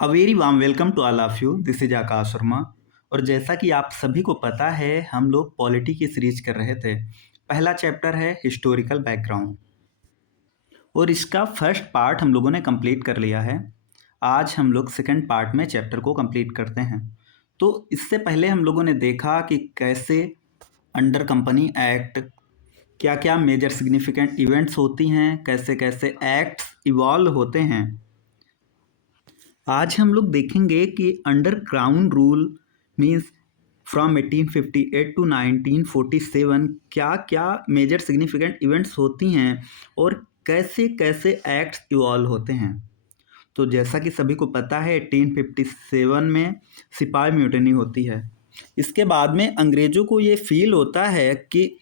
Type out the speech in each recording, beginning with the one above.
A very warm welcome to all of you. This is Aakash Sharma. और जैसा कि आप सभी को पता है, हम लोग पॉलिटी की सीरीज कर रहे थे। पहला चैप्टर है हिस्टोरिकल बैकग्राउंड और इसका फर्स्ट पार्ट हम लोगों ने कंप्लीट कर लिया है। आज हम लोग सेकंड पार्ट में चैप्टर को कंप्लीट करते हैं। तो इससे पहले हम लोगों ने देखा कि कैसे अंडर कंपनी एक्ट क्या क्या मेजर सिग्निफिकेंट इवेंट्स होती हैं, कैसे कैसे एक्ट्स इवॉल्व होते हैं। आज हम लोग देखेंगे कि under crown rule means from 1858 to 1947 क्या क्या मेजर सिग्निफिकेंट इवेंट्स होती हैं और कैसे कैसे एक्ट्स इवॉल्व होते हैं। तो जैसा कि सभी को पता है, 1857 में सिपाही म्यूटिनी होती है। इसके बाद में अंग्रेज़ों को ये फील होता है कि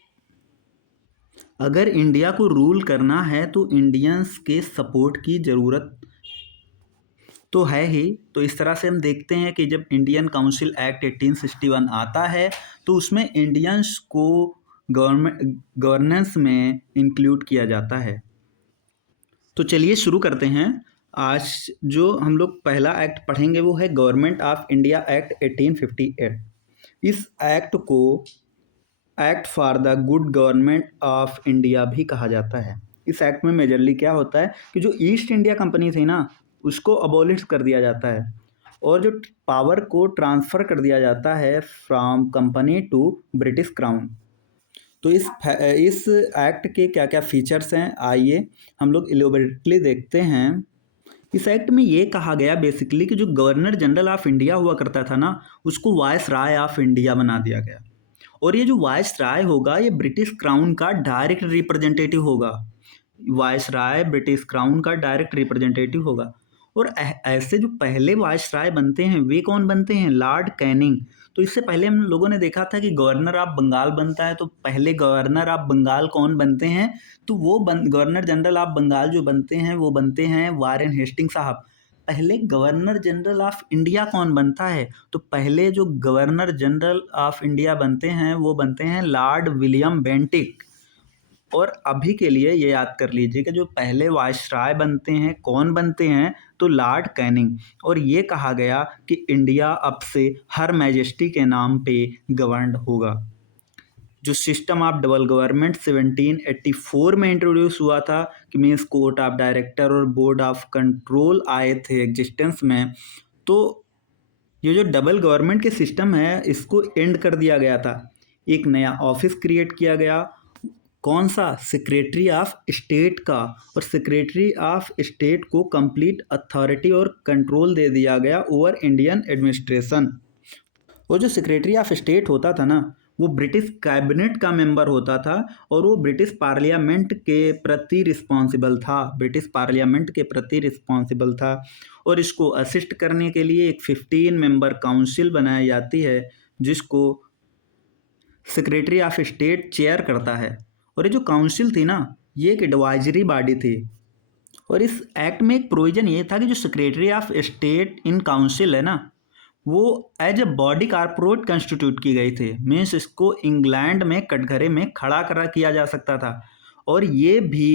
अगर इंडिया को रूल करना है तो इंडियंस के सपोर्ट की ज़रूरत तो है ही। तो इस तरह से हम देखते हैं कि जब इंडियन काउंसिल एक्ट 1861 आता है तो उसमें इंडियंस को गवर्नेंस में इंक्लूड किया जाता है। तो चलिए शुरू करते हैं। आज जो हम लोग पहला एक्ट पढ़ेंगे वो है गवर्नमेंट ऑफ इंडिया एक्ट 1858। इस एक्ट को act for the good government of India भी कहा जाता है। इस एक्ट में मेजरली क्या होता है कि जो ईस्ट इंडिया कंपनी थी ना, उसको अबॉलिश कर दिया जाता है और जो पावर को ट्रांसफ़र कर दिया जाता है from company to British crown. तो इस एक्ट के क्या क्या फीचर्स हैं, आइए हम लोग इलेबोरेटली देखते हैं। इस एक्ट में ये कहा गया बेसिकली कि जो गवर्नर जनरल ऑफ इंडिया हुआ करता था ना, उसको वाइस राय ऑफ इंडिया बना दिया गया। और ये जो वाइस राय होगा, ये ब्रिटिश क्राउन का डायरेक्ट रिप्रेजेंटेटिव होगा। वाइस राय ब्रिटिश क्राउन का डायरेक्ट रिप्रेजेंटेटिव होगा। और ऐसे जो पहले वाइस राय बनते हैं वे कौन बनते हैं? Lord Canning. तो इससे पहले हम लोगों ने देखा था कि गवर्नर ऑफ बंगाल बनता है, तो पहले गवर्नर ऑफ बंगाल कौन बनते हैं? तो वो गवर्नर जनरल ऑफ बंगाल जो बनते हैं वो बनते हैं वारेन हेस्टिंग साहब। पहले गवर्नर जनरल ऑफ इंडिया कौन बनता है? तो पहले जो गवर्नर जनरल ऑफ इंडिया बनते हैं वो बनते हैं लॉर्ड विलियम बेंटिक। और अभी के लिए ये याद कर लीजिए कि जो पहले वायसराय बनते हैं कौन बनते हैं? तो लॉर्ड कैनिंग। और ये कहा गया कि इंडिया अब से हर मैजेस्टी के नाम पे गवर्न होगा। जो सिस्टम ऑफ डबल गवर्नमेंट 1784 में इंट्रोड्यूस हुआ था कि मीन्स कोर्ट ऑफ डायरेक्टर और बोर्ड ऑफ कंट्रोल आए थे एग्जिस्टेंस में। तो ये जो डबल गवर्नमेंट के सिस्टम है इसको एंड कर दिया गया था। एक नया ऑफिस क्रिएट किया गया, कौन सा? सेक्रेटरी ऑफ स्टेट का। और सेक्रेटरी ऑफ स्टेट को कंप्लीट अथॉरिटी और कंट्रोल दे दिया गया ओवर इंडियन एडमिनिस्ट्रेशन। वो जो सेक्रेटरी ऑफ स्टेट होता था ना, वो ब्रिटिश कैबिनेट का मेंबर होता था और वो ब्रिटिश पार्लियामेंट के प्रति रिस्पॉन्सिबल था। ब्रिटिश पार्लियामेंट के प्रति रिस्पॉन्सिबल था। और इसको असिस्ट करने के लिए एक 15 मेंबर काउंसिल बनाई जाती है जिसको सेक्रेटरी ऑफ स्टेट चेयर करता है। और ये जो काउंसिल थी ना, ये एक एडवाइजरी बॉडी थी। और इस एक्ट में एक प्रोविजन ये था कि जो secretary of state in council है ना, वो as a body corporate constitute की गई थी। मीन्स इसको इंग्लैंड में कटघरे में खड़ा करा किया जा सकता था और ये भी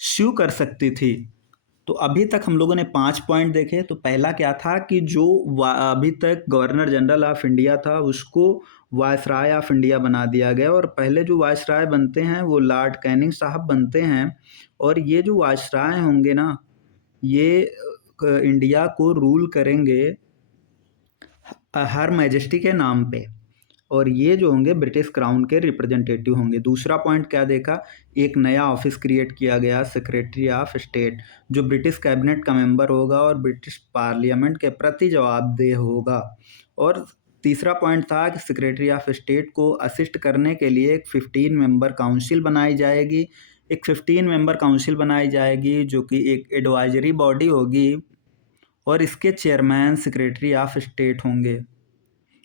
स्यू कर सकती थी। तो अभी तक हम लोगों ने 5 पॉइंट देखे। तो पहला क्या था कि जो अभी तक गवर्नर जनरल ऑफ इंडिया था उसको वायसराय ऑफ इंडिया बना दिया गया और पहले जो वायसराय बनते हैं वो लॉर्ड कैनिंग साहब बनते हैं। और ये जो वायसराय होंगे ना, ये इंडिया को रूल करेंगे हर मैजेस्टी के नाम पे। और ये जो होंगे ब्रिटिश क्राउन के रिप्रेजेंटेटिव होंगे। दूसरा पॉइंट क्या देखा? एक नया ऑफिस क्रिएट किया गया, सेक्रेटरी ऑफ स्टेट, जो ब्रिटिश कैबिनेट का मेंबर होगा और ब्रिटिश पार्लियामेंट के प्रति जवाबदेह होगा। और तीसरा पॉइंट था कि सेक्रेटरी ऑफ स्टेट को असिस्ट करने के लिए एक 15 मेंबर काउंसिल बनाई जाएगी। एक 15 मेंबर काउंसिल बनाई जाएगी जो कि एक एडवाइजरी बॉडी होगी और इसके चेयरमैन सेक्रेटरी ऑफ स्टेट होंगे।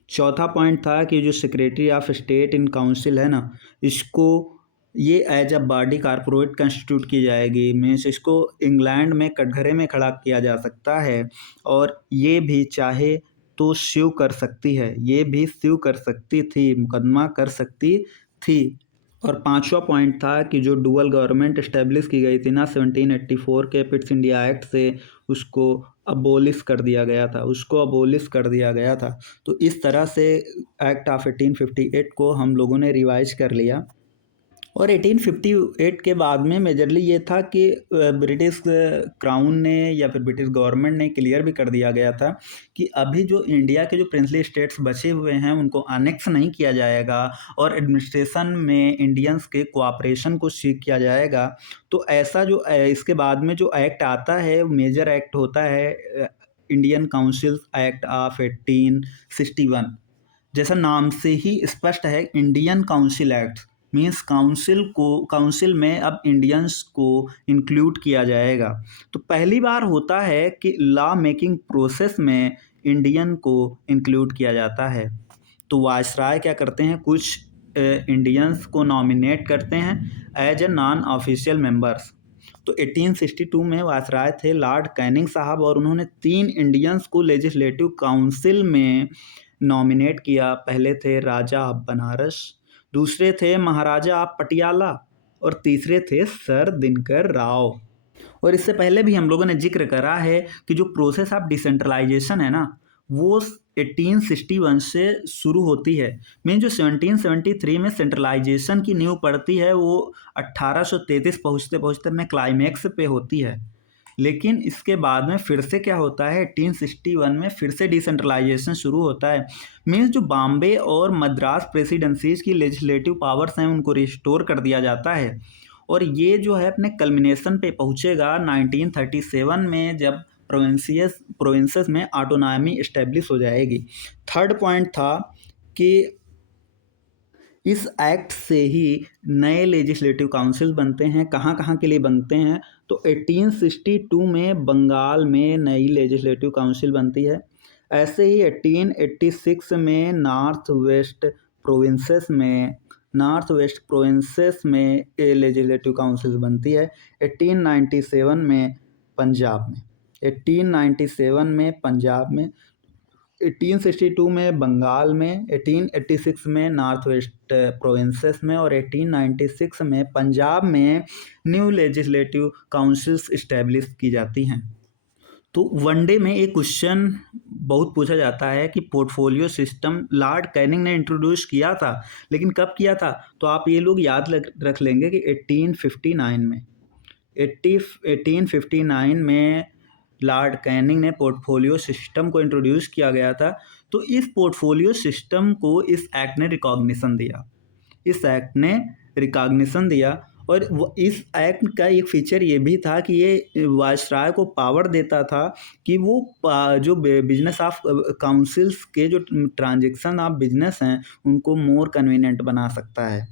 चौथा पॉइंट था कि जो secretary of state in council है ना, इसको ये as a body corporate constitute की जाएगी। मीन्स इसको इंग्लैंड में कटघरे में खड़ा किया जा सकता है और ये भी चाहे तो स्यू कर सकती है, ये भी स्यू कर सकती थी, मुकदमा कर सकती थी। और पांचवा पॉइंट था कि जो डुअल गवर्नमेंट इस्टेब्लिश की गई थी ना 1784 के पिट्स इंडिया एक्ट से, उसको अबोलिश कर दिया गया था, तो इस तरह से एक्ट ऑफ 1858 को हम लोगों ने रिवाइज कर लिया। और 1858 के बाद में मेजरली ये था कि ब्रिटिश क्राउन ने या फिर ब्रिटिश गवर्नमेंट ने क्लियर भी कर दिया गया था कि अभी जो इंडिया के जो प्रिंसली स्टेट्स बचे हुए हैं उनको अनेक्स नहीं किया जाएगा और एडमिनिस्ट्रेशन में इंडियंस के कोऑपरेशन को सीख किया जाएगा। तो ऐसा जो इसके बाद में जो एक्ट आता है, मेजर एक्ट होता है इंडियन काउंसिल एक्ट ऑफ 1861। जैसा नाम से ही स्पष्ट है, Indian council act means council में अब इंडियंस को इंक्लूड किया जाएगा। तो पहली बार होता है कि लॉ मेकिंग प्रोसेस में इंडियन को इंक्लूड किया जाता है। तो वायसराय क्या करते हैं, कुछ इंडियंस को नॉमिनेट करते हैं as a non official members. तो 1862 में वायसराय थे लॉर्ड कैनिंग साहब और उन्होंने 3 इंडियंस को लेजिस्लेटिव काउंसिल में नॉमिनेट किया। पहले थे राजा ऑफ बनारस, दूसरे थे महाराजा ऑफ पटियाला और तीसरे थे सर दिनकर राव। और इससे पहले भी हम लोगों ने जिक्र करा है कि जो प्रोसेस ऑफ डिसेंट्रलाइजेशन है ना, वो 1861 से शुरू होती है। मीन जो 1773 में सेंट्रलाइजेशन की नींव पड़ती है वो 1833 पहुँचते पहुँचते में क्लाइमैक्स पे होती है। लेकिन इसके बाद में फिर से क्या होता है, 1861 में फिर से डिसेंट्रलाइजेशन शुरू होता है। मीन्स जो बॉम्बे और मद्रास प्रेसिडेंसीज की लेजिस्लेटिव पावर्स हैं उनको रिस्टोर कर दिया जाता है। और ये जो है अपने कल्मिनेशन पे पहुँचेगा 1937 में, जब प्रोविंसेस में ऑटोनॉमी इस्टेब्लिश हो जाएगी। थर्ड पॉइंट था कि इस एक्ट से ही नए लेजिस्लेटिव काउंसिल बनते हैं। कहाँ कहाँ के लिए बनते हैं, तो 1862 में बंगाल में नई लेजिस्लेटिव काउंसिल बनती है। ऐसे ही 1886 में नॉर्थ वेस्ट प्रोविंसेस में ए लेजिस्लेटिव काउंसिल बनती है। 1897 में पंजाब में, 1897 में पंजाब में, 1862 में बंगाल में, 1886 में नॉर्थ वेस्ट प्रोविंसेस में और 1896 में पंजाब में न्यू लेजिस्लेटिव काउंसिल्स इस्टेब्लिश की जाती हैं। तो वनडे में एक क्वेश्चन बहुत पूछा जाता है कि पोर्टफोलियो सिस्टम लॉर्ड कैनिंग ने इंट्रोड्यूस किया था, लेकिन कब किया था, तो आप ये लोग याद रख लेंगे कि 1859 में 1859 में लॉर्ड कैनिंग ने पोर्टफोलियो सिस्टम को इंट्रोड्यूस किया गया था। तो इस पोर्टफोलियो सिस्टम को इस एक्ट ने रिकॉग्निशन दिया। और इस एक्ट का एक फीचर ये भी था कि ये वायसराय को पावर देता था कि वो जो बिजनेस ऑफ काउंसिल्स के जो ट्रांजेक्शन ऑफ बिजनेस हैं उनको मोर कन्वीनियंट बना सकता है।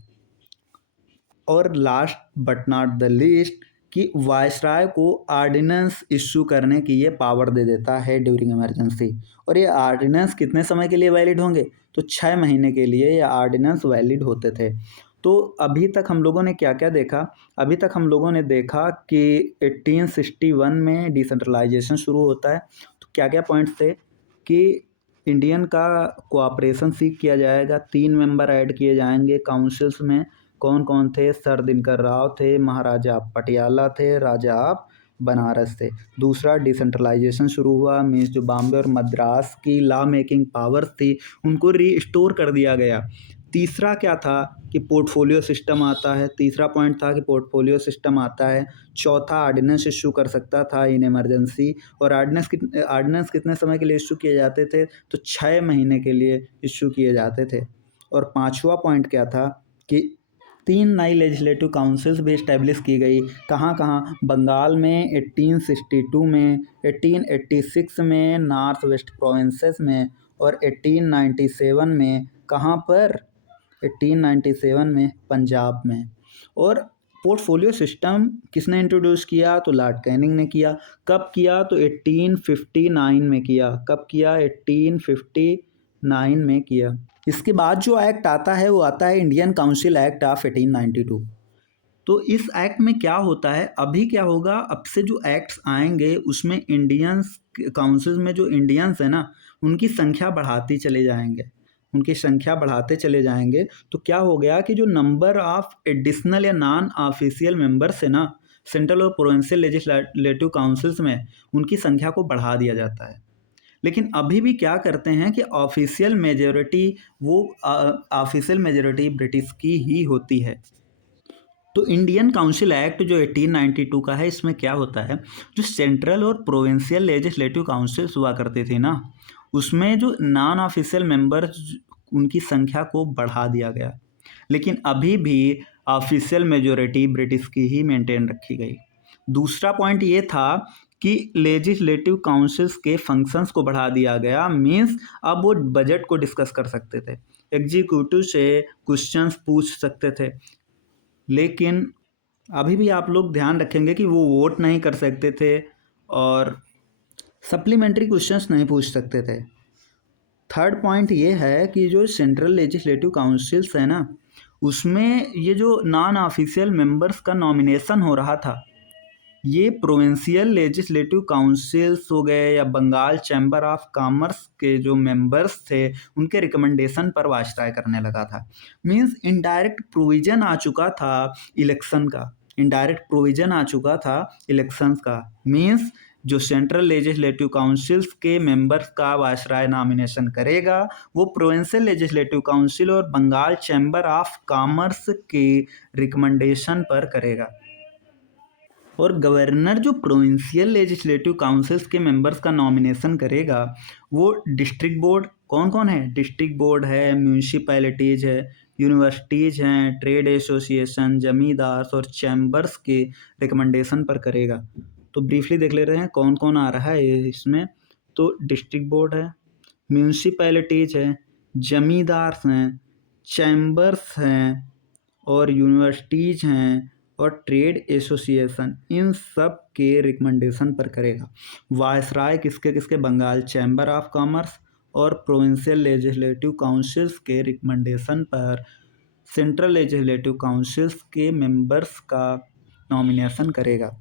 और last but not the least कि वायसराय को आर्डिनेंस इशू करने की ये पावर दे देता है ड्यूरिंग इमरजेंसी। और ये आर्डिनेंस कितने समय के लिए वैलिड होंगे, तो 6 महीने के लिए ये आर्डिनेंस वैलिड होते थे। तो अभी तक हम लोगों ने क्या क्या देखा, अभी तक हम लोगों ने देखा कि 1861 में डिसेंट्रलाइजेशन शुरू होता है। तो क्या क्या पॉइंट्स थे कि इंडियन का कोऑपरेशन सीख किया जाएगा, 3 मेंबर ऐड किए जाएंगे काउंसिल्स में। कौन कौन थे, सर दिनकर राव थे, महाराजा पटियाला थे, राजा आप बनारस थे। दूसरा, डिसेंट्रलाइजेशन शुरू हुआ, मीन्स जो बॉम्बे और मद्रास की लॉ मेकिंग पावर्स थी उनको रीस्टोर कर दिया गया। तीसरा क्या था कि पोर्टफोलियो सिस्टम आता है, तीसरा पॉइंट था कि पोर्टफोलियो सिस्टम आता है। चौथा, ऑर्डिनेंस इशू कर सकता था इन इमरजेंसी। और ऑर्डिनेंस कितने समय के लिए इशू किए जाते थे, तो 6 महीने के लिए इशू किए जाते थे। और पाँचवा पॉइंट क्या था कि 3 नई लेजिस्लेटिव काउंसिल्स भी इस्टेब्लिश की गई। कहाँ कहाँ, बंगाल में 1862 में, 1886 में नॉर्थ वेस्ट प्रोविंसेस में और 1897 में कहाँ पर, 1897 में पंजाब में। और पोर्टफोलियो सिस्टम किसने इंट्रोड्यूस किया, तो लॉर्ड कैनिंग ने किया। कब किया, तो 1859 में किया। कब किया, 1859 में किया। इसके बाद जो एक्ट आता है वो आता है इंडियन काउंसिल एक्ट ऑफ 1892। तो इस एक्ट में क्या होता है, अभी क्या होगा, अब से जो एक्ट्स आएंगे उसमें इंडियंस काउंसिल में जो इंडियंस है ना उनकी संख्या बढ़ाते चले जाएंगे। तो क्या हो गया कि जो नंबर ऑफ एडिशनल या नॉन ऑफिशियल मेंबर्स है ना सेंट्रल और प्रोविंशियल लेजिस्लेटिव काउंसिल्स में उनकी संख्या को बढ़ा दिया जाता है। लेकिन अभी भी क्या करते हैं कि ऑफिशियल मेजोरिटी ब्रिटिश की ही होती है। तो इंडियन काउंसिल एक्ट जो 1892 का है, इसमें क्या होता है, जो सेंट्रल और प्रोविंशियल लेजिस्लेटिव काउंसिल्स हुआ करते थे ना, उसमें जो नॉन ऑफिशियल मेंबर्स उनकी संख्या को बढ़ा दिया गया, लेकिन अभी भी ऑफिशियल मेजोरिटी ब्रिटिश की ही मेंटेन रखी गई। दूसरा पॉइंट ये था कि लेजिस्लेटिव काउंसिल्स के फंक्शंस को बढ़ा दिया गया, मींस अब वो बजट को डिस्कस कर सकते थे, एग्जीक्यूटिव से क्वेश्चंस पूछ सकते थे, लेकिन अभी भी आप लोग ध्यान रखेंगे कि वो वोट नहीं कर सकते थे और सप्लीमेंट्री क्वेश्चंस नहीं पूछ सकते थे। थर्ड पॉइंट ये है कि जो सेंट्रल लेजिस्लेटिव काउंसिल्स है ना, उसमें ये जो नॉन ऑफिशियल मेंबर्स का नॉमिनेशन हो रहा था, ये प्रोविंशियल लेजिस्लेटिव काउंसिल्स हो गए या बंगाल चैम्बर ऑफ कॉमर्स के जो मेंबर्स थे, उनके रिकमेंडेशन पर वाजताय करने लगा था। मींस इनडायरेक्ट प्रोविजन आ चुका था इलेक्शन का, इनडायरेक्ट प्रोविजन आ चुका था इलेक्शंस का। मींस जो सेंट्रल लेजिस्लेटिव काउंसिल्स के मेंबर्स का वायसराय नॉमिनेशन करेगा, वो प्रोविंशियल लेजिस्लेटिव काउंसिल और बंगाल चैम्बर ऑफ कॉमर्स के रिकमेंडेशन पर करेगा। और गवर्नर जो प्रोविंशियल लेजिस्लेटिव काउंसिल्स के मेंबर्स का नॉमिनेशन करेगा, वो डिस्ट्रिक्ट बोर्ड कौन कौन है, डिस्ट्रिक्ट बोर्ड है, म्यूनिसिपैलिटीज़ है, यूनिवर्सिटीज़ हैं, ट्रेड एसोसिएशन, जमींदार और चैम्बर्स के रिकमेंडेशन पर करेगा। तो ब्रीफली देख ले रहे हैं कौन कौन आ रहा है इसमें। तो डिस्ट्रिक्ट बोर्ड है, म्यूनिसिपैलिटीज़ है, जमींदार हैं, चैम्बर्स हैं और यूनिवर्सिटीज़ हैं और ट्रेड एसोसिएशन, इन सब के रिकमेंडेशन पर करेगा। वायसराय किसके किसके, बंगाल चैम्बर ऑफ कॉमर्स और प्रोविंशियल लेजिस्लेटिव काउंसिल्स के रिकमेंडेशन पर सेंट्रल लेजिस्लेटिव काउंसिल्स के मेंबर्स का नॉमिनेशन करेगा।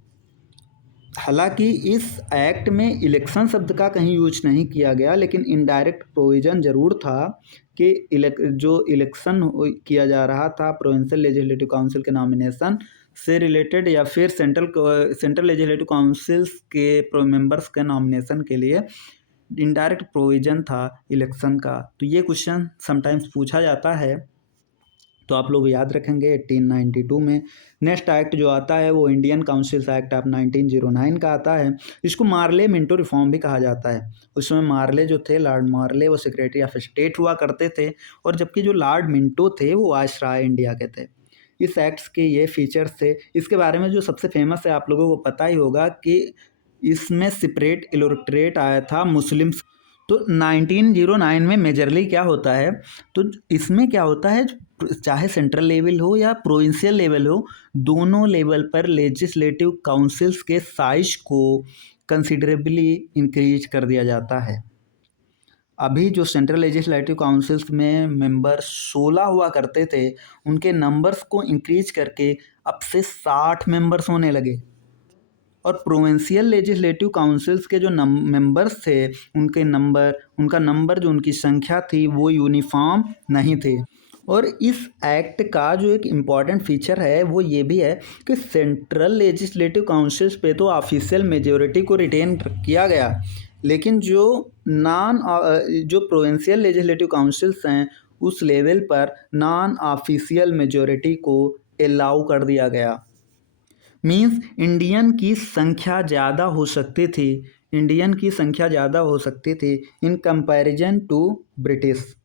हालांकि इस एक्ट में इलेक्शन शब्द का कहीं यूज नहीं किया गया, लेकिन इनडायरेक्ट प्रोविज़न ज़रूर था कि जो इलेक्शन किया जा रहा था प्रोविंशियल लेजिस्लेटिव काउंसिल के नॉमिनेशन से रिलेटेड या फिर सेंट्रल लेजिस्लेटिव काउंसिल्स के मेंबर्स के नॉमिनेशन के लिए इनडायरेक्ट प्रोविज़न था इलेक्शन का। तो ये क्वेश्चन समटाइम्स पूछा जाता है, तो आप लोग याद रखेंगे 1892 में। नेक्स्ट एक्ट जो आता है वो इंडियन काउंसिल्स एक्ट ऑफ 1909 का आता है। इसको मार्ले मिंटो रिफॉर्म भी कहा जाता है। उसमें मार्ले जो थे, लॉर्ड मार्ले, वो सेक्रेटरी ऑफ स्टेट हुआ करते थे, और जबकि जो लॉर्ड मिंटो थे वो वायसराय इंडिया के थे। इस एक्ट्स के ये फीचर्स थे। इसके बारे में जो सबसे फेमस है, आप लोगों को पता ही होगा कि इसमें सेपरेट इलेक्टोरेट आया था मुस्लिम्स। तो 1909 में मेजरली क्या होता है, तो इसमें क्या होता है, चाहे सेंट्रल लेवल हो या प्रोविंशियल लेवल हो, दोनों लेवल पर लेजिस्लेटिव काउंसिल्स के साइज को कंसिडरेबली इंक्रीज कर दिया जाता है। अभी जो सेंट्रल लेजिस्लेटिव काउंसिल्स में मेंबर 16 हुआ करते थे, उनके नंबर्स को इंक्रीज करके अब से 60 मेंबर्स होने लगे। और प्रोविंशियल लेजिस्लेटिव काउंसिल्स के जो मेंबर्स थे, उनका नंबर जो उनकी संख्या थी वो यूनिफॉर्म नहीं थे। और इस एक्ट का जो एक इम्पॉर्टेंट फीचर है वो ये भी है कि सेंट्रल लेजिस्लेटिव काउंसिल्स पे तो ऑफिशियल मेजोरिटी को रिटेन किया गया, लेकिन जो प्रोविंशियल लेजिस्लेटिव काउंसिल्स हैं उस लेवल पर नॉन ऑफिशियल मेजोरिटी को अलाउ कर दिया गया। मीन्स इंडियन की संख्या ज़्यादा हो सकती थी, इंडियन की संख्या ज़्यादा हो सकती थी इन कंपैरिजन टू ब्रिटिश।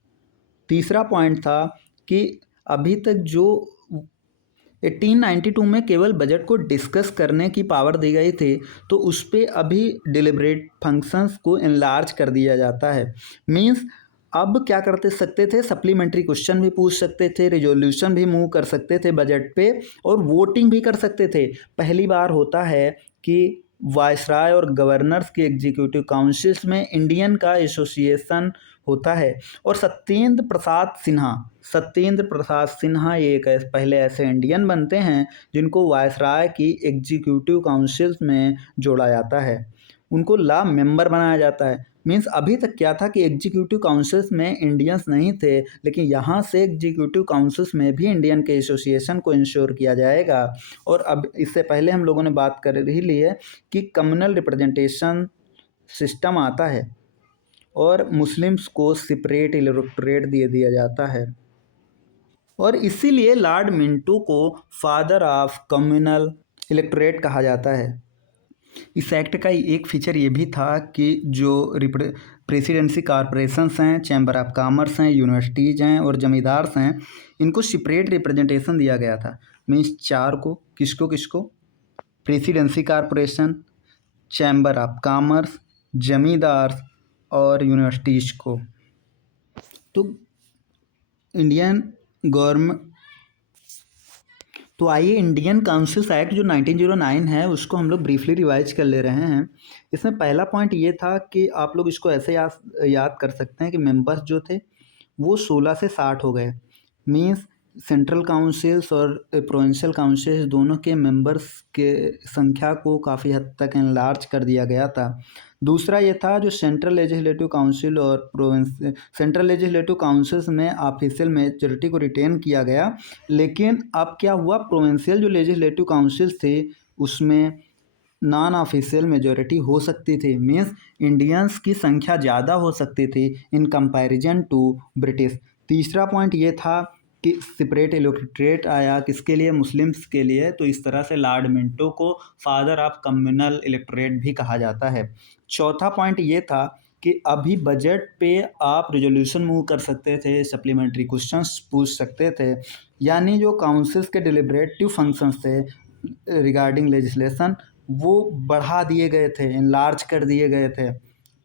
तीसरा पॉइंट था कि अभी तक जो 1892 में केवल बजट को डिस्कस करने की पावर दी गई थी, तो उस पर अभी डिलिब्रेट फंक्शंस को इनलार्ज कर दिया जाता है। मीन्स अब क्या करते सकते थे, सप्लीमेंट्री क्वेश्चन भी पूछ सकते थे, रिजोल्यूशन भी मूव कर सकते थे बजट पे, और वोटिंग भी कर सकते थे। पहली बार होता है कि वायसराय और गवर्नर्स की एग्जीक्यूटिव काउंसिल्स में इंडियन का एसोसिएशन होता है। और सत्येंद्र प्रसाद सिन्हा ये एक पहले ऐसे इंडियन बनते हैं जिनको वायसराय की एग्जीक्यूटिव काउंसिल्स में जोड़ा जाता है। उनको ला मेंबर बनाया जाता है। मीन्स अभी तक क्या था कि एग्जीक्यूटिव काउंसिल्स में इंडियंस नहीं थे, लेकिन यहाँ से एग्जीक्यूटिव काउंसिल्स में भी इंडियन के एसोसिएशन को इंश्योर किया जाएगा। और अब इससे पहले हम लोगों ने बात कर ही ली है कि कम्युनल रिप्रेजेंटेशन सिस्टम आता है और मुस्लिम्स को सेपरेट इलेक्टोरेट दे दिया जाता है, और इसीलिए लॉर्ड मिंटो को फादर ऑफ कम्युनल इलेक्टोरेट कहा जाता है। इस एक्ट का एक फीचर ये भी था कि जो प्रेसिडेंसी कॉरपोरेशंस हैं, चैम्बर ऑफ कॉमर्स हैं, यूनिवर्सिटीज़ हैं और जमींदार्स हैं, इनको सेपरेट रिप्रेजेंटेशन दिया गया था। मीन्स चार को, किसको किसको? Presidency corporation, chamber of commerce, जमींदार और यूनिवर्सिटीज़ को। तो इंडियन गवर्नमेंट, तो आइए इंडियन काउंसिल्स एक्ट जो 1909 है उसको हम लोग ब्रीफली रिवाइज कर ले रहे हैं। इसमें पहला पॉइंट ये था कि आप लोग इसको ऐसे याद कर सकते हैं कि मेंबर्स जो थे वो 16 से 60 हो गए। मीन्स सेंट्रल काउंसिल्स और प्रोविंशियल काउंसिल्स दोनों के मेंबर्स के संख्या को काफ़ी हद तक एनलार्ज कर दिया गया था। दूसरा ये था जो सेंट्रल लेजिस्लेटिव काउंसिल और सेंट्रल लेजिस्लेटिव काउंसिल्स में ऑफिशियल मेजोरिटी को रिटेन किया गया, लेकिन अब क्या हुआ, प्रोविंशियल जो लेजिस्लेटिव काउंसिल्स थे उसमें नॉन ऑफिशियल मेजोरिटी हो सकती थी। मीन्स इंडियंस की संख्या ज़्यादा हो सकती थी इन कंपैरिजन टू ब्रिटिश। तीसरा पॉइंट ये था कि सेपरेट इलेक्टोरेट आया, किसके लिए? मुस्लिम्स के लिए। तो इस तरह से लॉर्ड मिंटो को फादर ऑफ कम्युनल इलेक्टोरेट भी कहा जाता है। चौथा पॉइंट ये था कि अभी बजट पे आप रेजोल्यूशन मूव कर सकते थे, सप्लीमेंट्री क्वेश्चंस पूछ सकते थे, यानी जो काउंसिल्स के डिलिब्रेटिव फंक्शंस थे रिगार्डिंग लेजिस्लेशन वो बढ़ा दिए गए थे, इनलार्ज कर दिए गए थे।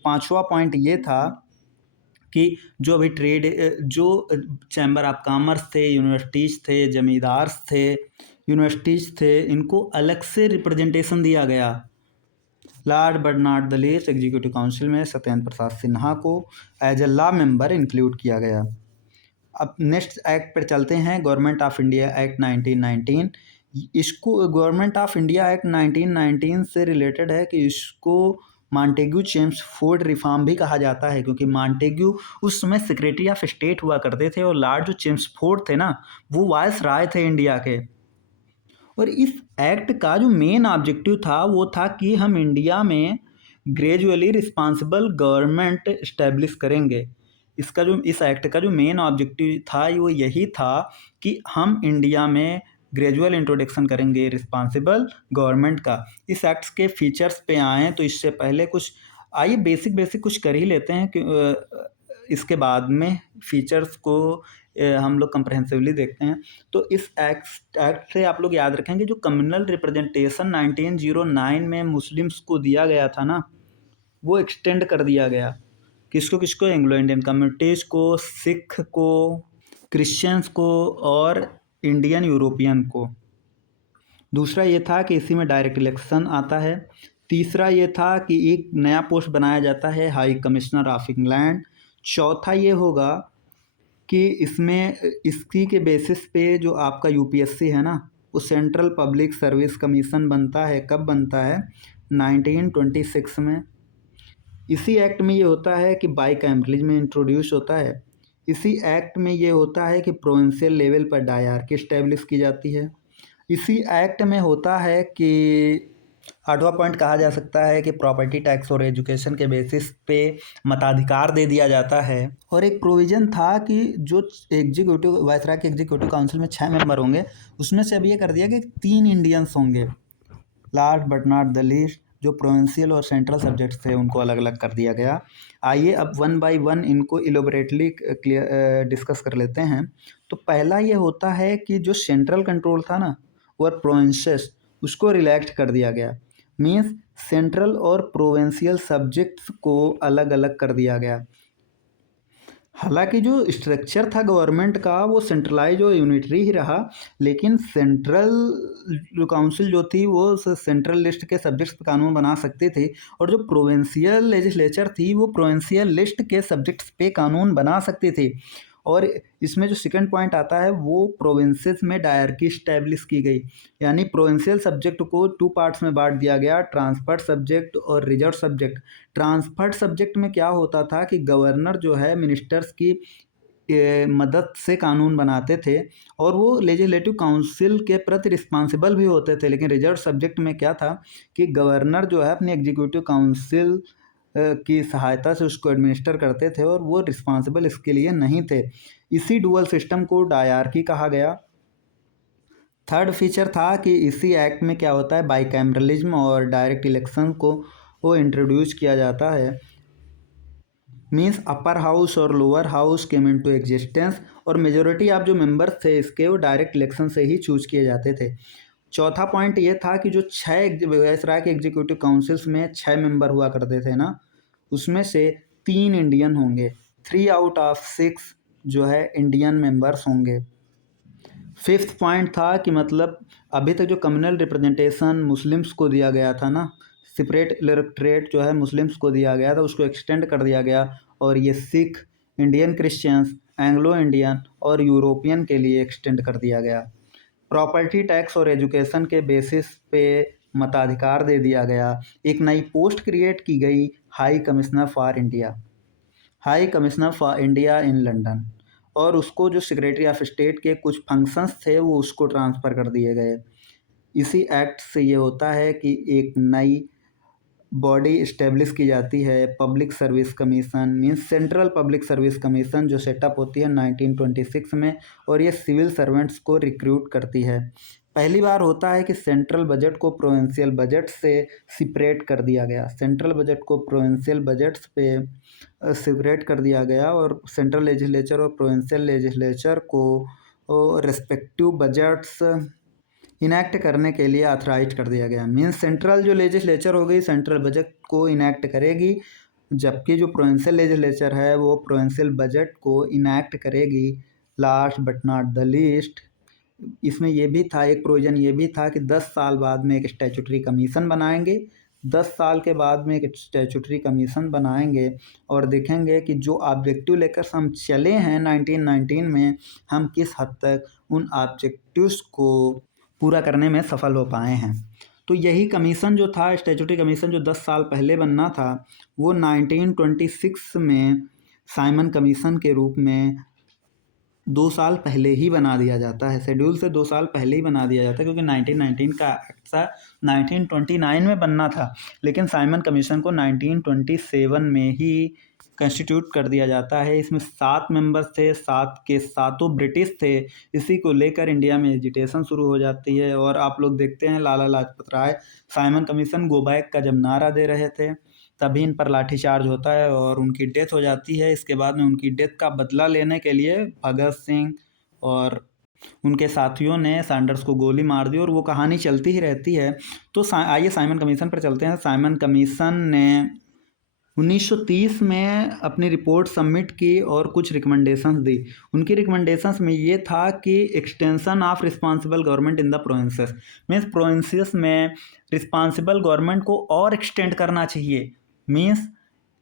पांचवा पॉइंट ये था कि जो अभी जो चैम्बर ऑफ कॉमर्स थे, यूनिवर्सिटीज़ थे, यूनिवर्सिटीज़ थे, इनको अलग से रिप्रेजेंटेशन दिया गया। Lord but not the least executive council में सत्येंद्र प्रसाद सिन्हा को as a law member include किया गया। अब नेक्स्ट एक्ट पर चलते हैं, गवर्नमेंट ऑफ इंडिया एक्ट 1919। इसको गवर्नमेंट ऑफ इंडिया एक्ट 1919 से रिलेटेड है कि इसको मॉन्टेग्यू चेम्सफोर्ड रिफॉर्म भी कहा जाता है, क्योंकि मॉन्टेग्यू उस समय सेक्रेटरी ऑफ स्टेट हुआ करते थे और लॉर्ड जो चेम्सफोर्ड थे ना वो वाइस राय थे इंडिया के। और इस एक्ट का जो मेन ऑब्जेक्टिव था वो था कि हम इंडिया में ग्रेजुअली रिस्पॉन्सिबल गवर्नमेंट इस्टेब्लिश करेंगे। इसका जो इस एक्ट का जो मेन ऑब्जेक्टिव था वो यही था कि हम इंडिया में ग्रेजुअल इंट्रोडक्शन करेंगे रिस्पॉन्सिबल गवर्नमेंट का। इस एक्ट के फीचर्स पे आएँ तो इससे पहले कुछ आइए बेसिक कुछ कर ही लेते हैं कि इसके बाद में फीचर्स को हम लोग कंप्रहेंसिवली देखते हैं। तो इस एक्ट से आप लोग याद रखेंगे जो कम्युनल रिप्रेजेंटेशन 1909 में मुस्लिम्स को दिया गया था ना वो एक्सटेंड कर दिया गया। किसको किसको? एंग्लो इंडियन कम्युनिटीज़ को, सिख को, क्रिश्चियंस को और इंडियन यूरोपियन को। दूसरा ये था कि इसी में डायरेक्ट इलेक्शन आता है। तीसरा ये था कि एक नया पोस्ट बनाया जाता है हाई कमिश्नर ऑफ इंग्लैंड। चौथा ये होगा कि इसमें इसकी के बेसिस पे जो आपका यूपीएससी है ना वो सेंट्रल पब्लिक सर्विस कमीशन बनता है। कब बनता है? 1926 में। इसी एक्ट में ये होता है कि बाईकैमरलिज्म में इंट्रोड्यूस होता है। इसी एक्ट में ये होता है कि प्रोविंशियल लेवल पर डायरकी इस्टेब्लिश की जाती है। इसी एक्ट में होता है कि आठवां पॉइंट कहा जा सकता है कि प्रॉपर्टी टैक्स और एजुकेशन के बेसिस पे मताधिकार दे दिया जाता है। और एक प्रोविज़न था कि जो एग्जीक्यूटिव वायसराय के एग्जीक्यूटिव काउंसिल में 6 मेंबर होंगे उसमें से अब ये कर दिया कि 3 इंडियंस होंगे। Last but not the least जो प्रोविंशियल और सेंट्रल सब्जेक्ट्स थे उनको अलग अलग कर दिया गया। आइए अब वन बाय वन इनको इलोबरेटली डिस्कस कर लेते हैं। तो पहला ये होता है कि जो सेंट्रल कंट्रोल था ना और प्रोविंसेस उसको रिलैक्स कर दिया गया। मीन्स सेंट्रल और प्रोविंशियल सब्जेक्ट्स को अलग अलग कर दिया गया। हालांकि जो स्ट्रक्चर था गवर्नमेंट का वो सेंट्रलाइज और यूनिटरी ही रहा, लेकिन सेंट्रल जो काउंसिल जो थी वो सेंट्रल लिस्ट के सब्जेक्ट्स पे कानून बना सकती थी और जो प्रोविंशियल लेजिस्लेचर थी वो प्रोविंशियल लिस्ट के सब्जेक्ट्स पे कानून बना सकती थी। और इसमें जो सेकंड पॉइंट आता है वो प्रोविंसेस में डायरकी स्टैब्लिश की गई, यानी प्रोविंशियल सब्जेक्ट को 2 पार्ट्स में बांट दिया गया, ट्रांसफर्ड सब्जेक्ट और रिजर्व सब्जेक्ट। ट्रांसफर्ड सब्जेक्ट में क्या होता था कि गवर्नर जो है मिनिस्टर्स की मदद से कानून बनाते थे और वो लेजिस्लेटिव काउंसिल के प्रति रिस्पॉन्सिबल भी होते थे, लेकिन रिजर्व सब्जेक्ट में क्या था कि गवर्नर जो है अपनी एग्जीक्यूटिव काउंसिल की सहायता से उसको एडमिनिस्टर करते थे और वो रिस्पॉन्सिबल इसके लिए नहीं थे। इसी डुअल सिस्टम को डायरकी कहा गया। थर्ड फीचर था कि इसी एक्ट में क्या होता है, बाइकैमरलिज्म और डायरेक्ट इलेक्शन को वो इंट्रोड्यूस किया जाता है। मीन्स अपर हाउस और lower house came into existence और मेजोरिटी ऑफ जो मेंबर्स थे इसके वो डायरेक्ट इलेक्शन से ही चूज किए जाते थे। चौथा पॉइंट ये था कि जो 6 वायसराय के एग्जीक्यूटिव काउंसिल्स में 6 मेंबर हुआ करते थे ना, उसमें से 3 इंडियन होंगे, 3 आउट ऑफ 6 जो है इंडियन मेंबर्स होंगे। फिफ्थ पॉइंट था कि मतलब अभी तक जो कम्युनल रिप्रेजेंटेशन मुस्लिम्स को दिया गया था ना, सेपरेट इलेक्टोरेट जो है मुस्लिम्स को दिया गया था, उसको एक्सटेंड कर दिया गया और ये Sikh, Indian Christians, Anglo Indian और यूरोपियन के लिए एक्सटेंड कर दिया गया। प्रॉपर्टी टैक्स और एजुकेशन के बेसिस पे मताधिकार दे दिया गया। एक नई पोस्ट क्रिएट की गई, high commissioner for India, high commissioner for India in London, और उसको जो सेक्रेटरी ऑफ स्टेट के कुछ फंक्शंस थे वो उसको ट्रांसफ़र कर दिए गए। इसी एक्ट से ये होता है कि एक नई बॉडी इस्टेब्लिश की जाती है, public service commission, means central public service commission, जो सेटअप होती है 1926 में और ये सिविल सर्वेंट्स को रिक्रूट करती है। पहली बार होता है कि सेंट्रल बजट को प्रोविंशियल बजट से सेपरेट कर दिया गया, सेंट्रल बजट को प्रोविंशियल बजट्स पे सेपरेट कर दिया गया और सेंट्रल लेजिस्लेचर और प्रोविंशियल लेजिस्लेचर को रेस्पेक्टिव बजट्स इनैक्ट करने के लिए ऑथराइज कर दिया गया। मीन्स सेंट्रल जो लेजिस्लेचर हो गई सेंट्रल बजट को इनैक्ट करेगी, जबकि जो प्रोविंशियल लेजिस्लेचर है वो प्रोविंशियल बजट को इनैक्ट करेगी। Last but not the least, इसमें ये भी था, एक प्रोविजन ये भी था कि 10 साल बाद में एक स्टैट्यूटरी कमीशन बनाएंगे, 10 साल के बाद में एक स्टैट्यूटरी कमीशन बनाएंगे और देखेंगे कि जो ऑब्जेक्टिव लेकर हम चले हैं 1919 में, हम किस हद तक उन ऑब्जेक्टिव्स को पूरा करने में सफल हो पाए हैं। तो यही कमीशन जो था, स्टैट्यूटरी कमीशन जो 10 साल पहले बनना था, वो 1926 में साइमन कमीशन के रूप में 2 साल पहले ही बना दिया जाता है, शेड्यूल से 2 साल पहले ही बना दिया जाता है, क्योंकि 1919 का एक्ट था 1929 में बनना था, लेकिन साइमन कमीशन को 1927 में ही कंस्टिट्यूट कर दिया जाता है। इसमें 7 मेंबर्स थे, 7 के सातों ब्रिटिश थे। इसी को लेकर इंडिया में एजिटेशन शुरू हो जाती है और आप लोग देखते हैं Lala Lajpat Rai Simon commission go back का जब नारा दे रहे थे तभी इन पर लाठीचार्ज होता है और उनकी डेथ हो जाती है। इसके बाद में उनकी डेथ का बदला लेने के लिए भगत सिंह और उनके साथियों ने सैंडर्स को गोली मार दी और वो कहानी चलती ही रहती है। तो आइए साइमन कमीशन पर चलते हैं। साइमन कमीशन ने 1930 में अपनी रिपोर्ट सबमिट की और कुछ रिकमेंडेशंस दी। उनकी रिकमेंडेशंस में ये था कि extension of responsible government in the provinces, means provinces में रिस्पांसिबल गवर्नमेंट को और एक्सटेंड करना चाहिए। मीन्स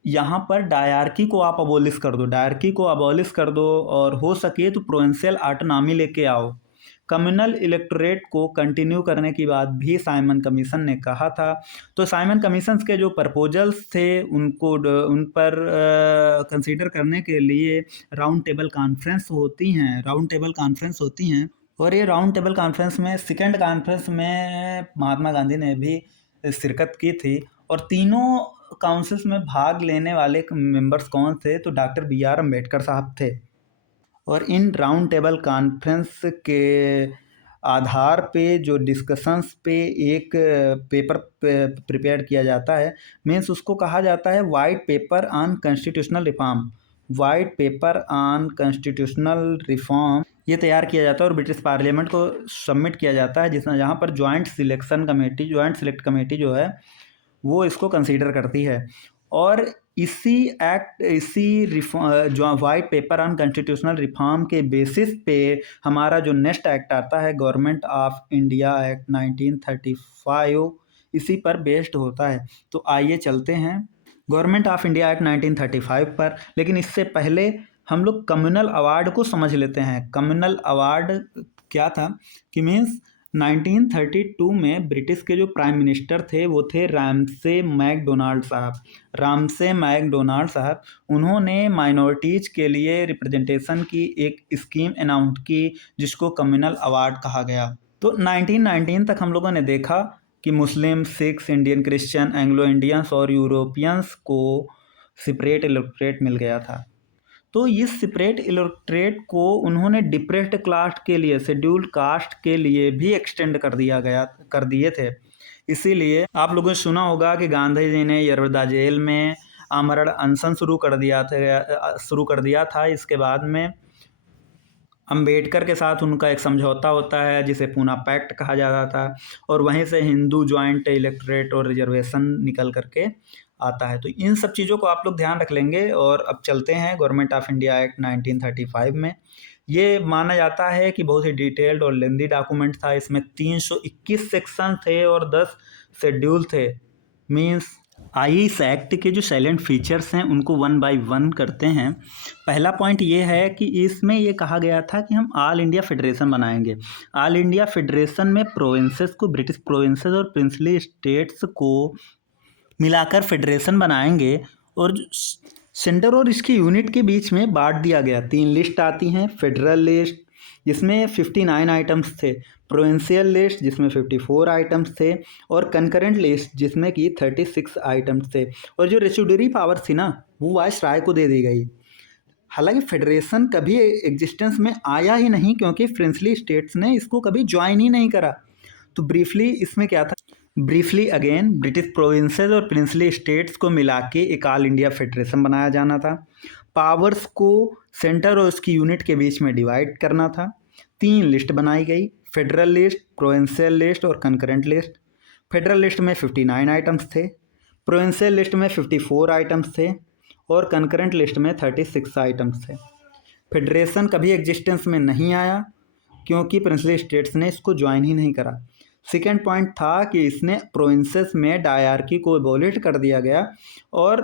यहाँ पर डायरकी को आप अबोलिश कर दो, डायरकी को अबोलिश कर दो और हो सके तो प्रोविंशियल ऑटोनॉमी लेके आओ। कम्युनल इलेक्टोरेट को कंटिन्यू करने की बात भी साइमन कमीशन ने कहा था। तो साइमन कमीशन के जो प्रपोजल्स थे उनको उन पर कंसीडर करने के लिए राउंड टेबल कॉन्फ्रेंस होती हैं, राउंड टेबल कॉन्फ्रेंस होती हैं और ये राउंड टेबल कॉन्फ्रेंस में सेकेंड कॉन्फ्रेंस में महात्मा गांधी ने भी शिरकत की थी। और तीनों काउंसिल्स में भाग लेने वाले मेंबर्स कौन थे, तो डॉक्टर BR अम्बेडकर साहब थे। और इन राउंड टेबल कॉन्फ्रेंस के आधार पे जो डिस्कशंस पे एक पेपर प्रिपेयर किया जाता है, मीन्स उसको कहा जाता है white paper on constitutional reform, white paper on constitutional reform ये तैयार किया जाता है और ब्रिटिश पार्लियामेंट को सबमिट किया जाता है, जिसमें जहाँ पर ज्वाइंट सेलेक्ट कमेटी जो है वो इसको कंसीडर करती है। और इसी रिफॉर्म जो white paper on constitutional reform के बेसिस पे हमारा जो नेक्स्ट एक्ट आता है गवर्नमेंट ऑफ इंडिया एक्ट 1935, इसी पर बेस्ड होता है। तो आइए चलते हैं गवर्नमेंट ऑफ इंडिया एक्ट 1935 पर। लेकिन इससे पहले हम लोग कम्युनल अवार्ड को समझ लेते हैं। कम्युनल अवार्ड क्या था कि मीन्स 1932 में ब्रिटिश के जो प्राइम मिनिस्टर थे वो थे रामसे मैकडोनाल्ड साहब। रामसे मैकडोनाल्ड साहब, उन्होंने माइनॉरिटीज़ के लिए रिप्रेजेंटेशन की एक स्कीम अनाउंस की जिसको कम्युनल अवार्ड कहा गया। तो 1919 तक हम लोगों ने देखा कि Muslim, Sikhs, Indian Christian, Anglo Indians और यूरोपियंस को सेपरेट इलेक्टोरेट मिल गया था। तो इस सेपरेट इलेक्टोरेट को उन्होंने डिप्रेस्ड क्लास के लिए, शेड्यूल्ड कास्ट के लिए भी एक्सटेंड कर दिए थे। इसीलिए आप लोगों ने सुना होगा कि गांधी जी ने यरवदा जेल में आमरण अनशन शुरू कर दिया था। इसके बाद में अंबेडकर के साथ उनका एक समझौता होता है जिसे पूना पैक्ट कहा जाता था, और वहीं से हिंदू ज्वाइंट इलेक्टोरेट और रिजर्वेशन निकल करके आता है। तो इन सब चीज़ों को आप लोग ध्यान रख लेंगे। और अब चलते हैं गवर्नमेंट ऑफ इंडिया एक्ट 1935 में। ये माना जाता है कि बहुत ही डिटेल्ड और लेंदी डॉक्यूमेंट था। इसमें 321 सेक्शन थे और 10 शेड्यूल थे। मीन्स आइए इस एक्ट के जो साइलेंट फीचर्स हैं उनको वन बाय वन करते हैं। पहला पॉइंट ये है कि इसमें ये कहा गया था कि हम ऑल इंडिया फेडरेशन बनाएंगे। ऑल इंडिया फेडरेशन में प्रोविंसेस को, ब्रिटिश प्रोविंसेस और प्रिंसली स्टेट्स को मिलाकर फेडरेशन बनाएंगे, और सेंटर और इसकी यूनिट के बीच में बांट दिया गया। 3 लिस्ट आती हैं। फेडरल लिस्ट जिसमें 59 आइटम्स थे, प्रोविंशियल लिस्ट जिसमें 54 आइटम्स थे, और कंकरेंट लिस्ट जिसमें कि 36 आइटम्स थे। और जो रेसिड्यूरी पावर थी ना वो वायसराय को दे दी गई। हालांकि फेडरेशन कभी एग्जिस्टेंस में आया ही नहीं क्योंकि प्रिंसली स्टेट्स ने इसको कभी ज्वाइन ही नहीं करा। तो ब्रीफली इसमें क्या था, ब्रीफली अगेन ब्रिटिश प्रोविंसेस और प्रिंसली स्टेट्स को मिला के एक ऑल इंडिया फेडरेशन बनाया जाना था। पावर्स को सेंटर और उसकी यूनिट के बीच में डिवाइड करना था। 3 लिस्ट बनाई गई, फेडरल लिस्ट, प्रोविंशियल लिस्ट और कंकरेंट लिस्ट। फेडरल लिस्ट में 59 आइटम्स थे, प्रोविंशियल लिस्ट में 54 आइटम्स थे, और कंकरेंट लिस्ट में 36 आइटम्स थे। फेडरेशन कभी एग्जिस्टेंस में नहीं आया क्योंकि प्रिंसली स्टेट्स ने इसको ज्वाइन ही नहीं करा। सेकेंड पॉइंट था कि इसने प्रोविंसेस में डायरकी को एबोलिट कर दिया गया और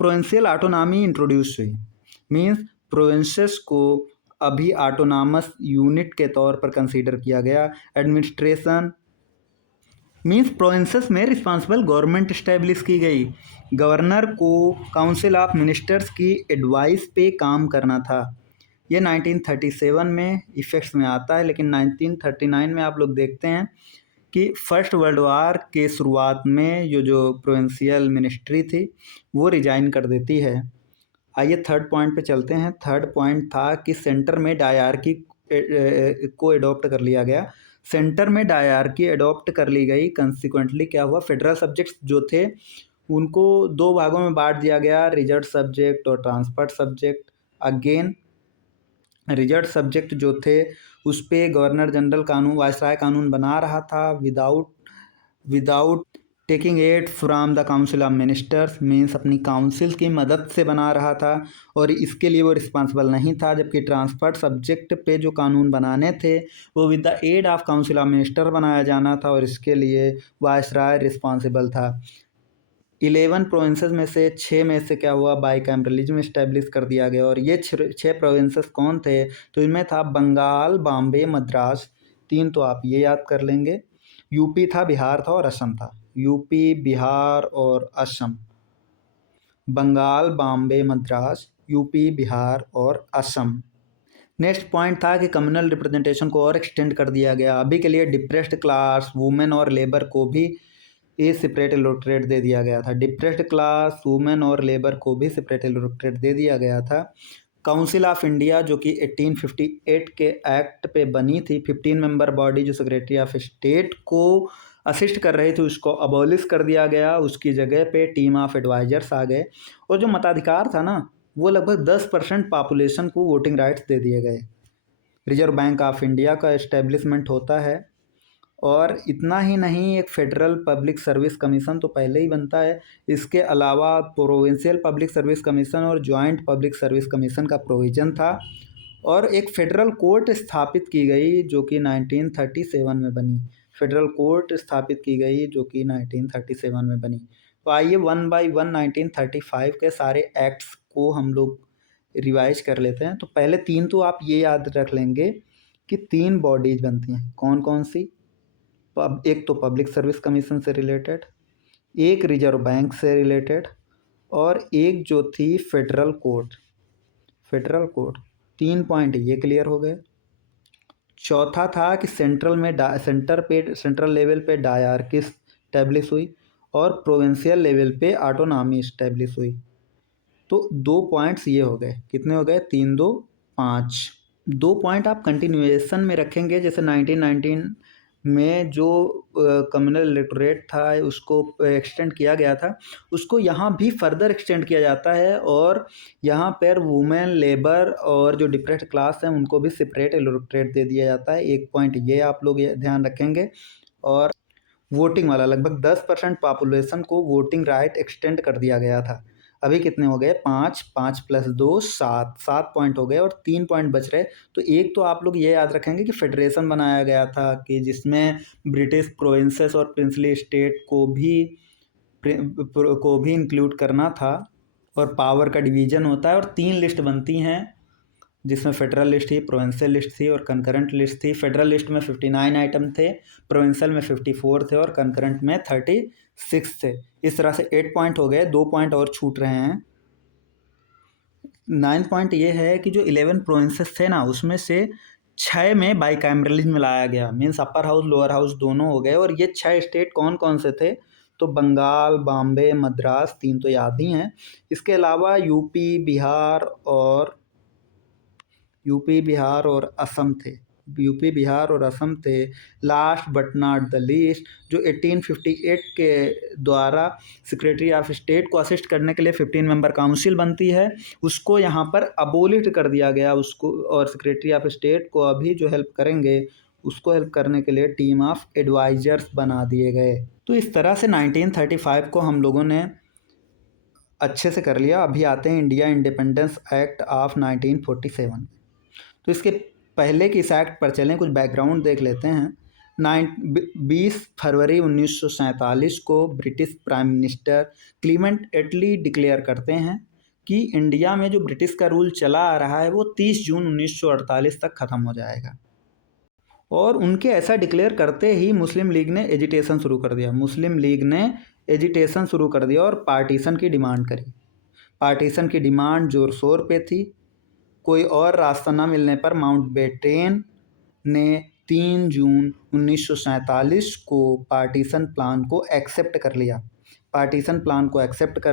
प्रोविंशियल ऑटोनॉमी इंट्रोड्यूस हुई। मीन्स प्रोविंसेस को अभी ऑटोनॉमस यूनिट के तौर पर कंसीडर किया गया। एडमिनिस्ट्रेशन मीन्स प्रोविंसेस में रिस्पांसिबल गवर्नमेंट इस्टेब्लिश की गई। गवर्नर को काउंसिल ऑफ मिनिस्टर्स की एडवाइस पे काम करना था। ये 1937 में इफेक्ट्स में आता है, लेकिन 1939 में आप लोग देखते हैं कि फर्स्ट वर्ल्ड वार के शुरुआत में जो प्रोविंशियल मिनिस्ट्री थी वो रिजाइन कर देती है। आइए थर्ड पॉइंट पे चलते हैं। थर्ड पॉइंट था कि सेंटर में डायरकी को एडॉप्ट कर लिया गया। सेंटर में डायरकी एडॉप्ट कर ली गई। कंसिक्वेंटली क्या हुआ, फेडरल सब्जेक्ट्स जो थे उनको 2 भागों में बांट दिया गया, रिजर्व सब्जेक्ट और transferred subject. Again reserve subject जो थे उस पर गवर्नर जनरल कानून, वायसराय कानून बना रहा था without taking aid from the council of ministers. Means अपनी काउंसिल की मदद से बना रहा था और इसके लिए वो रिस्पांसिबल नहीं था। जबकि ट्रांसफर्ड सब्जेक्ट पे जो कानून बनाने थे वो with the aid of council of minister बनाया जाना था और इसके लिए वायसराय रिस्पांसिबल था। 11 प्रोविंसेस में से 6 में से क्या हुआ, बाईकैमरलिज्म इस्टेब्लिश कर दिया गया। और ये 6 प्रोविंसेस कौन थे, तो इनमें था बंगाल, बॉम्बे, मद्रास। 3 तो आप ये याद कर लेंगे। यूपी था, बिहार था और असम था। यूपी, बिहार और असम। बंगाल, बॉम्बे, मद्रास, यूपी, बिहार और असम। नेक्स्ट पॉइंट था कि कम्युनल रिप्रेजेंटेशन को और एक्सटेंड कर दिया गया। अभी के लिए डिप्रेस्ड क्लास, वुमेन और लेबर को भी ये सेपरेट इलेक्टोरेट दे दिया गया था। डिप्रेस्ड क्लास, वुमेन और लेबर को भी सेपरेट इलेक्टोरेट दे दिया गया था। काउंसिल ऑफ इंडिया जो कि 1858 के एक्ट पे बनी थी, 15 मेंबर बॉडी जो सेक्रेटरी ऑफ स्टेट को असिस्ट कर रही थी उसको अबॉलिश कर दिया गया। उसकी जगह पे टीम ऑफ एडवाइजर्स आ गए और जो मताधिकार था ना वो लगभग 10% पॉपुलेशन को वोटिंग राइट्स दे दिए गए। रिजर्व बैंक ऑफ इंडिया का इस्टेब्लिशमेंट होता है। और इतना ही नहीं, एक फेडरल पब्लिक सर्विस कमीशन तो पहले ही बनता है। इसके अलावा प्रोविंशियल पब्लिक सर्विस कमीशन और जॉइंट पब्लिक सर्विस कमीशन का प्रोविज़न था। और एक फेडरल कोर्ट स्थापित की गई जो कि 1937 में बनी। फेडरल कोर्ट स्थापित की गई जो कि 1937 में बनी। तो आइए वन बाय वन 1935 के सारे एक्ट्स को हम लोग रिवाइज कर लेते हैं। तो पहले 3 तो आप ये याद रख लेंगे कि 3 बॉडीज बनती हैं। कौन कौन सी? एक तो पब्लिक सर्विस कमीशन से रिलेटेड, एक रिजर्व बैंक से रिलेटेड, और एक जो थी फेडरल कोर्ट। 3 पॉइंट ये क्लियर हो गए। चौथा था कि सेंट्रल लेवल पे डायरकी स्टैब्लिश हुई और प्रोविंशियल लेवल पे ऑटोनॉमी स्टैब्लिश हुई। तो 2 पॉइंट्स ये हो गए। कितने हो गए? 3 2 5। 2 पॉइंट आप कंटिन्यूएशन में रखेंगे। जैसे 1919 में जो कम्युनल इलेक्टोरेट था उसको एक्सटेंड किया गया था, उसको यहाँ भी फर्दर एक्सटेंड किया जाता है और यहाँ पर वुमेन, लेबर और जो डिप्रेस्ड क्लास हैं उनको भी सेपरेट इलेक्टोरेट दे दिया जाता है। एक पॉइंट ये आप लोग ये ध्यान रखेंगे। और वोटिंग वाला लगभग 10% पॉपुलेशन को वोटिंग राइट एक्सटेंड कर दिया गया था। अभी कितने हो गए? 5 5 + 2 7 पॉइंट हो गए और 3 पॉइंट बच रहे। तो एक तो आप लोग ये याद रखेंगे कि फेडरेशन बनाया गया था कि जिसमें ब्रिटिश प्रोविंसेस और प्रिंसली स्टेट को भी इंक्लूड करना था और पावर का डिवीजन होता है और 3 लिस्ट बनती हैं जिसमें फेडरल लिस्ट थी, प्रोविंशियल लिस्ट थी और कंकरेंट लिस्ट थी। फेडरल लिस्ट में 59 आइटम थे, प्रोविंशियल में 54 थे और कंकरेंट में 36 थे। इस तरह से 8 पॉइंट हो गए, 2 पॉइंट और छूट रहे हैं। 9 पॉइंट ये है कि जो 11 प्रोविंसेस थे ना उसमें से 6 में बाईकैमरलिज्म लाया गया, means upper house lower house दोनों हो गए। और ये 6 स्टेट कौन कौन से थे? तो बंगाल, बॉम्बे, मद्रास, 3 तो याद ही हैं। इसके अलावा यूपी, बिहार और असम थे। Last but not the least, जो 1858 के द्वारा सेक्रेटरी ऑफ स्टेट को असिस्ट करने के लिए 15 मेंबर काउंसिल बनती है, उसको यहाँ पर अबोलिट कर दिया गया उसको। और सेक्रेटरी ऑफ स्टेट को अभी जो हेल्प करेंगे उसको हेल्प करने के लिए टीम ऑफ एडवाइजर्स बना दिए गए। तो इस तरह से 1935 को हम लोगों ने अच्छे से कर लिया। अभी आते हैं इंडिया इंडिपेंडेंस एक्ट ऑफ 1947। तो इसके पहले की इस एक्ट पर चलें, कुछ बैकग्राउंड देख लेते हैं। 20 फरवरी 1947 को ब्रिटिश प्राइम मिनिस्टर क्लीमेंट एटली डिक्लेयर करते हैं कि इंडिया में जो ब्रिटिश का रूल चला आ रहा है वो 30 जून 1948 तक ख़त्म हो जाएगा। और उनके ऐसा डिक्लेयर करते ही मुस्लिम लीग ने एजिटेशन शुरू कर दिया और पार्टीशन की डिमांड करी। पार्टीशन की डिमांड ज़ोर शोर पे थी। कोई और रास्ता न मिलने पर माउंटबेटन ने 3 जून 1947 को पार्टीशन प्लान को एक्सेप्ट कर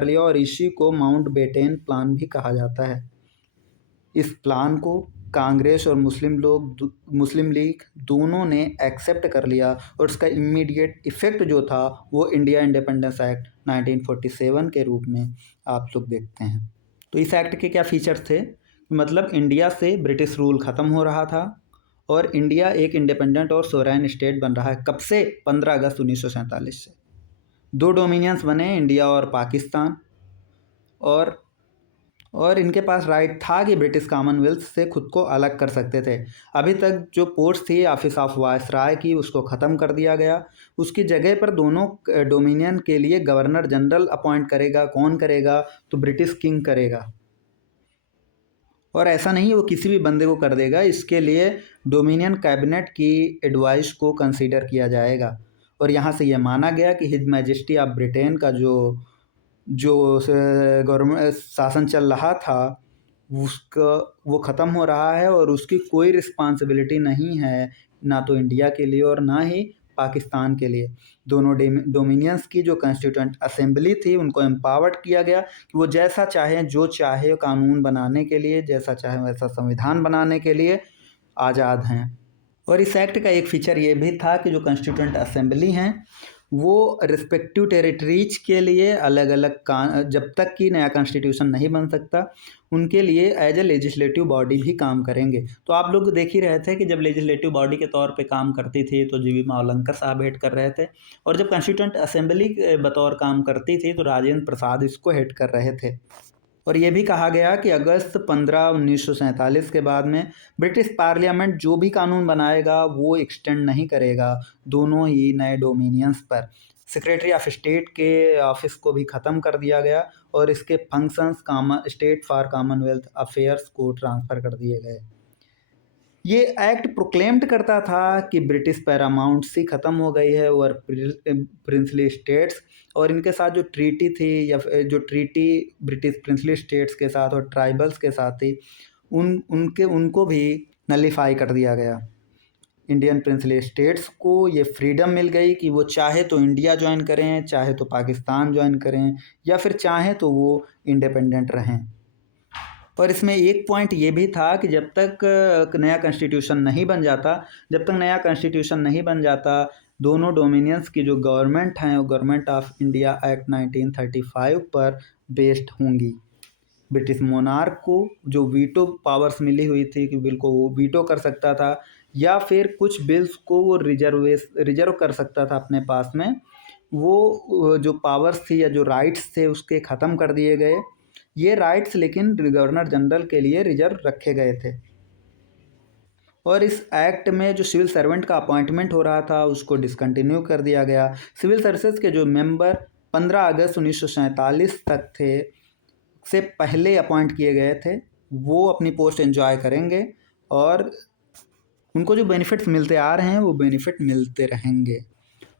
लिया और इसी को माउंटबेटन प्लान भी कहा जाता है। इस प्लान को कांग्रेस और मुस्लिम लीग दोनों ने एक्सेप्ट कर लिया और उसका इमीडिएट इफ़ेक्ट जो था वो इंडिया इंडिपेंडेंस एक्ट 1947 के रूप में आप लोग देखते हैं। तो इस एक्ट के क्या फीचर्स थे? मतलब इंडिया से ब्रिटिश रूल ख़त्म हो रहा था और इंडिया एक इंडिपेंडेंट और सोवरेन स्टेट बन रहा है। कब से? 15 अगस्त 1947 से। 2 डोमिनियंस बने, इंडिया और पाकिस्तान। और इनके पास राइट था कि ब्रिटिश कॉमनवेल्थ से खुद को अलग कर सकते थे। अभी तक जो पोस्ट थी ऑफिस ऑफ वायसराय की, उसको ख़त्म कर दिया गया। उसकी जगह पर दोनों डोमिनियन के लिए गवर्नर जनरल अपॉइंट करेगा। कौन करेगा? तो ब्रिटिश किंग करेगा। और ऐसा नहीं वो किसी भी बंदे को कर देगा, इसके लिए डोमिनियन कैबिनेट की एडवाइस को कंसीडर किया जाएगा। और यहाँ से ये माना गया कि हिज मैजेस्टी ऑफ ब्रिटेन का जो गवर्नमेंट शासन चल रहा था उसका वो ख़त्म हो रहा है और उसकी कोई रिस्पॉन्सिबिलिटी नहीं है, ना तो इंडिया के लिए और ना ही पाकिस्तान के लिए। दोनों डोमिनियंस की जो कॉन्स्टिट्यूएंट असेंबली थी उनको एम्पावर्ड किया गया कि वो जैसा चाहे जो चाहे कानून बनाने के लिए, जैसा चाहे वैसा संविधान बनाने के लिए आज़ाद हैं। और इस एक्ट का एक फीचर ये भी था कि जो कॉन्स्टिट्यूएंट असेंबली हैं वो रिस्पेक्टिव टेरिटरीज के लिए अलग अलग जब तक कि नया कॉन्स्टिट्यूशन नहीं बन सकता उनके लिए एज ए लेजिस्लेटिव बॉडी भी काम करेंगे। तो आप लोग देख ही रहे थे कि जब लेजिस्लेटिव बॉडी के तौर पे काम करती थी तो जीवी मावलंकर साहब हेड कर रहे थे, और जब कॉन्स्टिट्यूएंट असेंबली बतौर काम करती थी तो राजेंद्र प्रसाद इसको हेड कर रहे थे। और ये भी कहा गया कि अगस्त 15, 1947 के बाद में ब्रिटिश पार्लियामेंट जो भी कानून बनाएगा वो एक्सटेंड नहीं करेगा दोनों ही नए डोमिनियंस पर। सेक्रेटरी ऑफ स्टेट के ऑफिस को भी ख़त्म कर दिया गया और इसके functions state for Commonwealth affairs को ट्रांसफ़र कर दिए गए। ये एक्ट प्रोक्लेम्ड करता था कि ब्रिटिश पैरामाउंटसी ख़त्म हो गई है और प्रिंसली स्टेट्स और इनके साथ जो ट्रीटी थी या जो ट्रीटी ब्रिटिश प्रिंसली स्टेट्स के साथ और ट्राइबल्स के साथ थी उनको भी नलीफाई कर दिया गया। इंडियन प्रिंसली स्टेट्स को ये फ्रीडम मिल गई कि वो चाहे तो इंडिया ज्वाइन करें, चाहे तो पाकिस्तान ज्वाइन करें या फिर चाहे तो वो इंडिपेंडेंट रहें। पर इसमें एक पॉइंट ये भी था कि जब तक नया कॉन्स्टिट्यूशन नहीं बन जाता दोनों डोमिनियंस की जो गवर्नमेंट हैं वो गवर्नमेंट ऑफ इंडिया एक्ट 1935 पर बेस्ड होंगी। ब्रिटिश मोनार्क को जो वीटो पावर्स मिली हुई थी कि बिल को वो वीटो कर सकता था या फिर कुछ बिल्स को वो रिजर्व कर सकता था अपने पास में, वो जो पावर्स थी या जो राइट्स थे उसके ख़त्म कर दिए गए। ये राइट्स लेकिन गवर्नर जनरल के लिए रिजर्व रखे गए थे। और इस एक्ट में जो सिविल सर्वेंट का अपॉइंटमेंट हो रहा था उसको डिसकंटिन्यू कर दिया गया। सिविल सर्विसेज के जो मेंबर 15 अगस्त 1947 तक थे से पहले अपॉइंट किए गए थे वो अपनी पोस्ट एंजॉय करेंगे और उनको जो बेनिफिट्स मिलते आ रहे हैं वो बेनिफिट मिलते रहेंगे।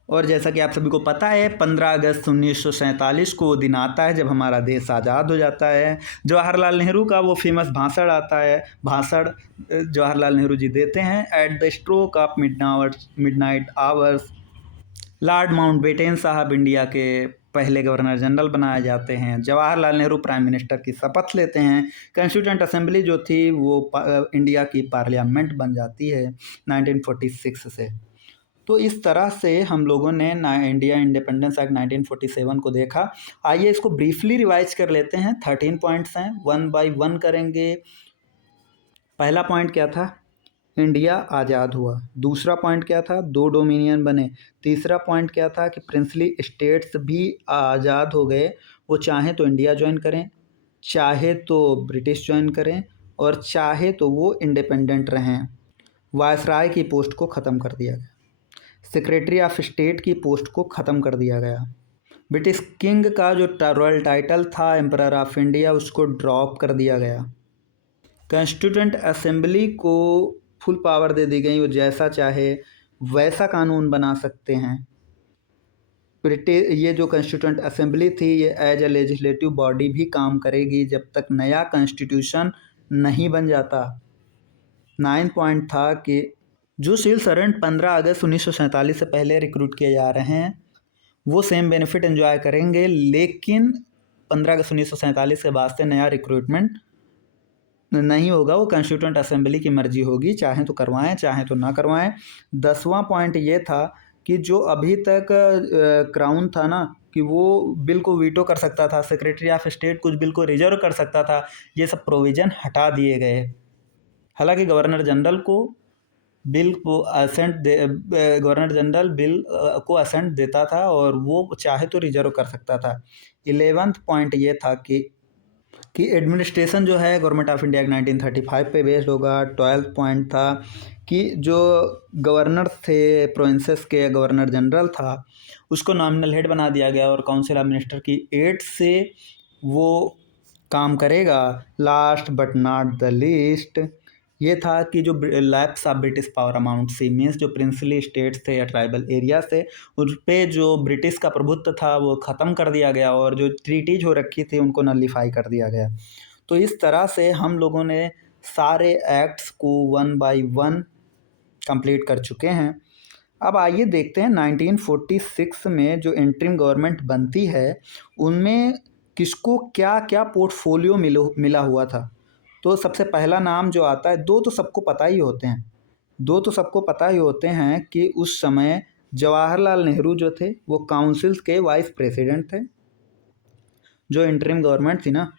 और जैसा कि आप सभी को पता है 15 अगस्त 1947 को वो दिन आता है जब हमारा देश आज़ाद हो जाता है। जवाहरलाल नेहरू का वो फेमस भाषण आता है, भाषण जवाहरलाल नेहरू जी देते हैं, at the stroke of midnight hours Lord Mountbatten साहब इंडिया के पहले गवर्नर जनरल बनाए जाते हैं। जवाहरलाल नेहरू प्राइम मिनिस्टर की शपथ लेते हैं। कॉन्स्टिट्यूएंट असेंबली जो थी वो इंडिया की पार्लियामेंट बन जाती है 1946 से। तो इस तरह से हम लोगों ने इंडिया इंडिपेंडेंस एक्ट 1947 को देखा। आइए इसको ब्रीफली रिवाइज कर लेते हैं। 13 पॉइंट्स हैं, 1 बाय 1 करेंगे। पहला पॉइंट क्या था? इंडिया आज़ाद हुआ। दूसरा पॉइंट क्या था? 2 डोमिनियन बने। तीसरा पॉइंट क्या था कि प्रिंसली स्टेट्स भी आज़ाद हो गए, वो चाहे तो इंडिया ज्वाइन करें, चाहे तो ब्रिटिश ज्वाइन करें और चाहे तो वो इंडिपेंडेंट रहें। वायसराय की पोस्ट को ख़त्म कर दिया गया। सेक्रेटरी ऑफ स्टेट की पोस्ट को ख़त्म कर दिया गया। ब्रिटिश किंग का जो रॉयल टाइटल था एम्परर ऑफ इंडिया उसको ड्रॉप कर दिया गया। कॉन्स्टिट्यूएंट असेंबली को फुल पावर दे दी गई, वो जैसा चाहे वैसा कानून बना सकते हैं। ये जो कॉन्स्टिट्यूएंट असेंबली थी ये एज ए लेजिस्लेटिव बॉडी भी काम करेगी जब तक नया कॉन्स्टिट्यूशन नहीं बन जाता। 9 पॉइंट था कि जो सिविल सर्वेंट 15 अगस्त 1947 से पहले रिक्रूट किए जा रहे हैं वो सेम बेनिफिट एंजॉय करेंगे, लेकिन 15 अगस्त 1947 के बाद से नया रिक्रूटमेंट नहीं होगा। वो कॉन्स्टिट्यूएंट असेंबली की मर्जी होगी, चाहे तो करवाएं चाहे तो ना करवाएं। 10वां पॉइंट ये था कि जो अभी तक क्राउन था ना कि वो बिल को वीटो कर सकता था, सेक्रेटरी ऑफ स्टेट कुछ बिल को रिजर्व कर सकता था, ये सब प्रोविज़न हटा दिए गए। हालांकि गवर्नर जनरल बिल को असेंट देता था और वो चाहे तो रिजर्व कर सकता था। 11वां पॉइंट ये था कि एडमिनिस्ट्रेशन जो है गवर्नमेंट ऑफ इंडिया 1935 पे बेस्ड होगा। 12वां पॉइंट था कि जो गवर्नर थे प्रोविंसेस के गवर्नर जनरल था उसको नॉमिनल हेड बना दिया गया और काउंसिल ऑफ मिनिस्टर की एड से वो काम करेगा। Last but not the least ये था कि जो lapse of British paramountcy means जो प्रिंसली स्टेट्स थे या ट्राइबल एरिया थे उस पर जो ब्रिटिश का प्रभुत्व था वो ख़त्म कर दिया गया और जो ट्रीटीज हो रखी थी उनको नलीफाई कर दिया गया। तो इस तरह से हम लोगों ने सारे एक्ट्स को 1 बाय 1 कंप्लीट कर चुके हैं। अब आइए देखते हैं 1946 में जो इंटरिम गवर्नमेंट बनती है उनमें किसको क्या क्या पोर्टफोलियो मिला हुआ था। तो सबसे पहला नाम जो आता है, दो तो सबको पता ही होते हैं कि उस समय जवाहरलाल नेहरू जो थे वो काउंसिल के वाइस प्रेसिडेंट थे। जो इंटरिम गवर्नमेंट थी ना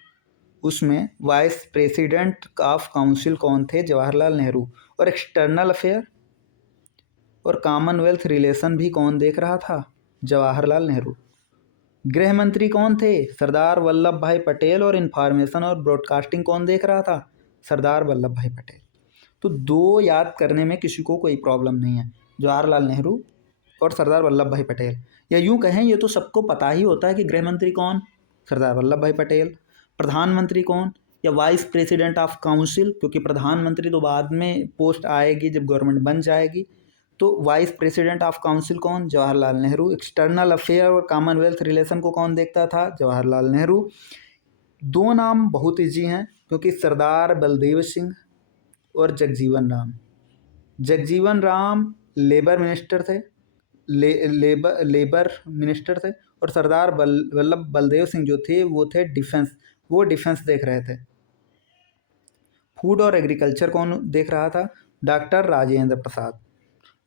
उसमें वाइस प्रेसिडेंट ऑफ काउंसिल कौन थे? जवाहरलाल नेहरू। और एक्सटर्नल अफेयर और कॉमनवेल्थ रिलेशन भी कौन देख रहा था? जवाहरलाल नेहरू। गृह मंत्री कौन थे? सरदार वल्लभ भाई पटेल। और इंफॉर्मेशन और ब्रॉडकास्टिंग कौन देख रहा था? सरदार वल्लभ भाई पटेल। तो 2 याद करने में किसी को कोई प्रॉब्लम नहीं है, जवाहरलाल नेहरू और सरदार वल्लभ भाई पटेल। या यूं कहें ये तो सबको पता ही होता है कि गृह मंत्री कौन, सरदार वल्लभ भाई पटेल। प्रधानमंत्री कौन, या वाइस प्रेसिडेंट ऑफ काउंसिल, क्योंकि प्रधानमंत्री तो बाद में पोस्ट आएगी जब गवर्नमेंट बन जाएगी। तो वाइस प्रेसिडेंट ऑफ काउंसिल कौन, जवाहरलाल नेहरू। एक्सटर्नल अफेयर और कॉमनवेल्थ रिलेशन को कौन देखता था, जवाहरलाल नेहरू। दो नाम बहुत ईजी हैं क्योंकि सरदार बलदेव सिंह और जगजीवन राम। जगजीवन राम लेबर मिनिस्टर थे, लेबर मिनिस्टर थे, और सरदार वल्लभ बलदेव सिंह जो थे वो थे डिफेंस, वो डिफेंस देख रहे थे। फूड और एग्रीकल्चर कौन देख रहा था, डॉक्टर राजेंद्र प्रसाद।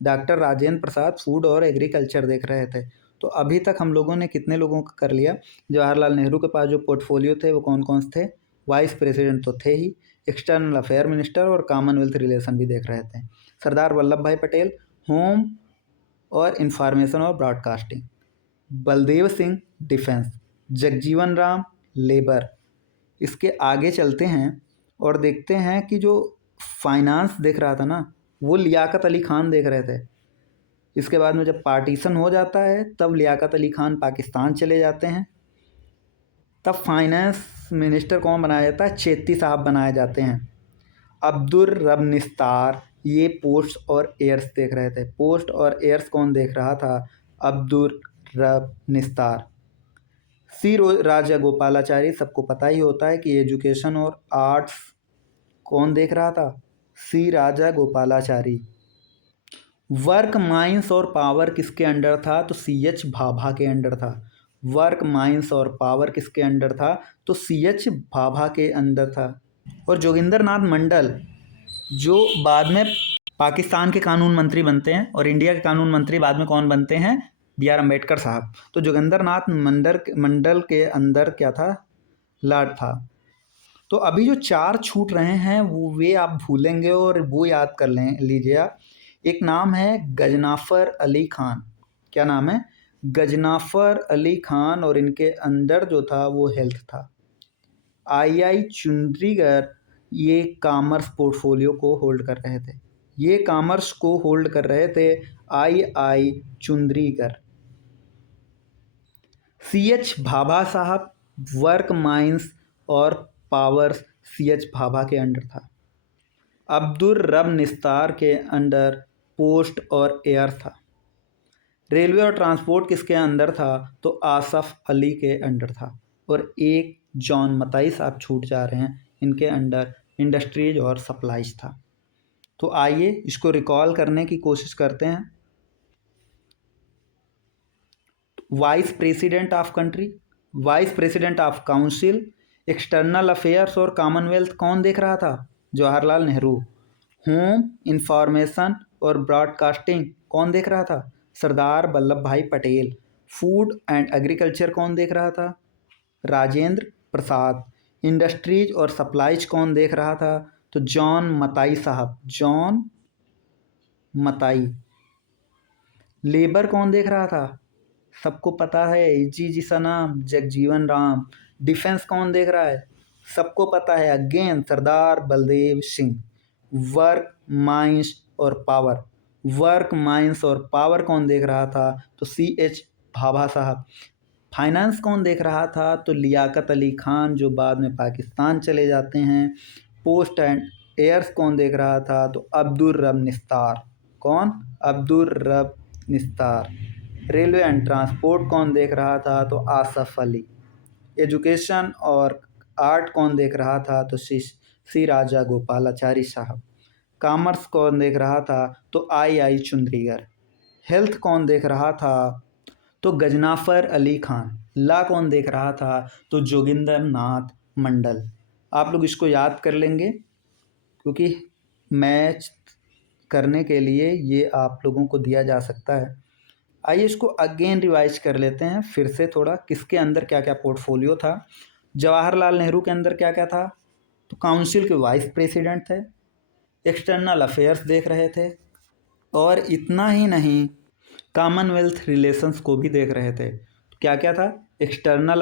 डॉक्टर राजेंद्र प्रसाद फूड और एग्रीकल्चर देख रहे थे। तो अभी तक हम लोगों ने कितने लोगों का कर लिया। जवाहरलाल नेहरू के पास जो पोर्टफोलियो थे वो कौन कौन से थे, वाइस प्रेसिडेंट तो थे ही, एक्सटर्नल अफेयर मिनिस्टर और कॉमनवेल्थ रिलेशन भी देख रहे थे। सरदार वल्लभ भाई पटेल होम और इंफॉर्मेशन और broadcasting, Baldev Singh defence, Jagjivan Ram labour. इसके आगे चलते हैं और देखते हैं कि जो फाइनेंस देख रहा था ना वो लियाकत अली खान देख रहे थे। इसके बाद में जब पार्टीशन हो जाता है तब लियाकत अली खान पाकिस्तान चले जाते हैं, तब फाइनेंस मिनिस्टर कौन बनाया जाता है, चेती साहब बनाए जाते हैं। अब्दुल रब निस्तार ये पोस्ट और एयर्स देख रहे थे। पोस्ट और एयर्स कौन देख रहा था, अब्दुल रब निस्तार। सी राजा गोपालाचारी सबको पता ही होता है कि एजुकेशन और आर्ट्स कौन देख रहा था, सी राजा गोपालाचारी। वर्क माइंस और पावर किसके अंडर था, तो सी एच भाभा के अंडर था। वर्क माइंस और पावर किसके अंडर था, तो सी एच भाभा के अंदर था। और जोगिंदर नाथ मंडल जो बाद में पाकिस्तान के कानून मंत्री बनते हैं और इंडिया के कानून मंत्री बाद में कौन बनते हैं, बी आर अम्बेडकर साहब। तो जोगिंदर नाथ मंडल के अंदर क्या था, लॉर्ड था। तो अभी जो चार छूट रहे हैं वो वे आप भूलेंगे और वो याद कर लीजिए आप। एक नाम है गजनाफर अली खान। क्या नाम है, गजनाफर अली खान, और इनके अंदर जो था वो हेल्थ था। आई चुंद्रीगर ये कॉमर्स पोर्टफोलियो को होल्ड कर रहे थे। ये कॉमर्स को होल्ड कर रहे थे आई चुंद्रीगर। सी एच भाभा साहब वर्क माइंस और पावर्स सी एच भाभा के अंडर था। अब्दुल रब निस्तार के अंडर पोस्ट और एयर था। रेलवे और ट्रांसपोर्ट किसके अंदर था, तो आसफ अली के अंडर था। और एक जॉन मताई साहब छूट जा रहे हैं, इनके अंडर इंडस्ट्रीज और सप्लाईज था। तो आइए इसको रिकॉल करने की कोशिश करते हैं। Vice president of country, vice president of council, external affairs और कॉमनवेल्थ कौन देख रहा था, जवाहरलाल नेहरू। होम, इंफॉर्मेशन और ब्रॉडकास्टिंग कौन देख रहा था, सरदार Vallabh Bhai Patel. Food and agriculture कौन देख रहा था, राजेंद्र प्रसाद। इंडस्ट्रीज और सप्लाईज कौन देख रहा था, तो जॉन मताई साहब, जॉन मताई। लेबर कौन देख रहा था, सबको पता है, जी जी सा नाम, जगजीवन राम। डिफेंस कौन देख रहा है, सबको पता है, अगेन सरदार बलदेव सिंह। वर्क माइंस और पावर, वर्क माइंस और पावर कौन देख रहा था, तो सी एच भाभा साहब। फाइनेंस कौन देख रहा था, तो लियाकत अली खान जो बाद में पाकिस्तान चले जाते हैं। पोस्ट एंड एयर्स कौन देख रहा था, तो अब्दुल रब निस्तार। कौन, अब्दुल रब निस्तार। रेलवे एंड ट्रांसपोर्ट कौन देख रहा था, तो आसफ अली। एजुकेशन और आर्ट कौन देख रहा था, तो सी राजा गोपालाचारी साहब। कॉमर्स कौन देख रहा था, तो आई चुंद्रीगर। हेल्थ कौन देख रहा था, तो गजनाफर अली खान। ला कौन देख रहा था, तो जोगिंदर नाथ मंडल। आप लोग इसको याद कर लेंगे क्योंकि मैच करने के लिए ये आप लोगों को दिया जा सकता है। आइए इसको अगेन रिवाइज कर लेते हैं फिर से थोड़ा, किसके अंदर क्या क्या पोर्टफोलियो था। जवाहरलाल नेहरू के अंदर क्या क्या था, तो काउंसिल के वाइस प्रेसिडेंट थे, एक्सटर्नल अफेयर्स देख रहे थे, और इतना ही नहीं कॉमनवेल्थ रिलेशंस को भी देख रहे थे। तो क्या क्या था, एक्सटर्नल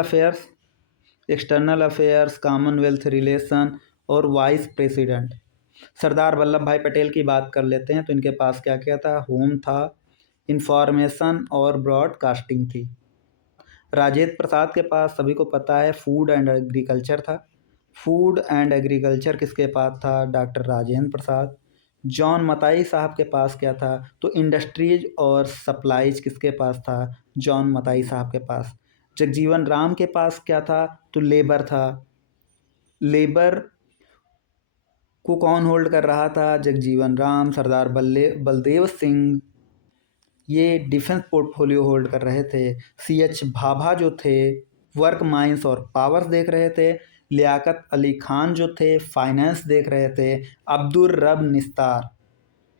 अफेयर्स, कॉमनवेल्थ रिलेशन और वाइस प्रेसिडेंट। सरदार वल्लभ भाई पटेल की बात कर लेते हैं तो इनके पास क्या क्या था, होम था, इंफॉर्मेशन और ब्रॉडकास्टिंग थी। राजेंद्र प्रसाद के पास सभी को पता है फूड एंड एग्रीकल्चर था। फूड एंड एग्रीकल्चर किसके पास था? डॉक्टर राजेंद्र प्रसाद। जॉन मताई साहब के पास क्या था? तो इंडस्ट्रीज और सप्लाईज किसके पास था? जॉन मताई साहब के पास। जगजीवन राम के पास क्या था? तो लेबर था। लेबर को कौन होल्ड कर रहा था? जगजीवन राम, सरदार बलदेव सिंह, ये डिफेंस पोर्टफोलियो होल्ड कर रहे थे। CH भाभा जो थे वर्क माइंस और पावर्स देख रहे थे। लियाकत अली खान जो थे फाइनेंस देख रहे थे। अब्दुल रब निस्तार,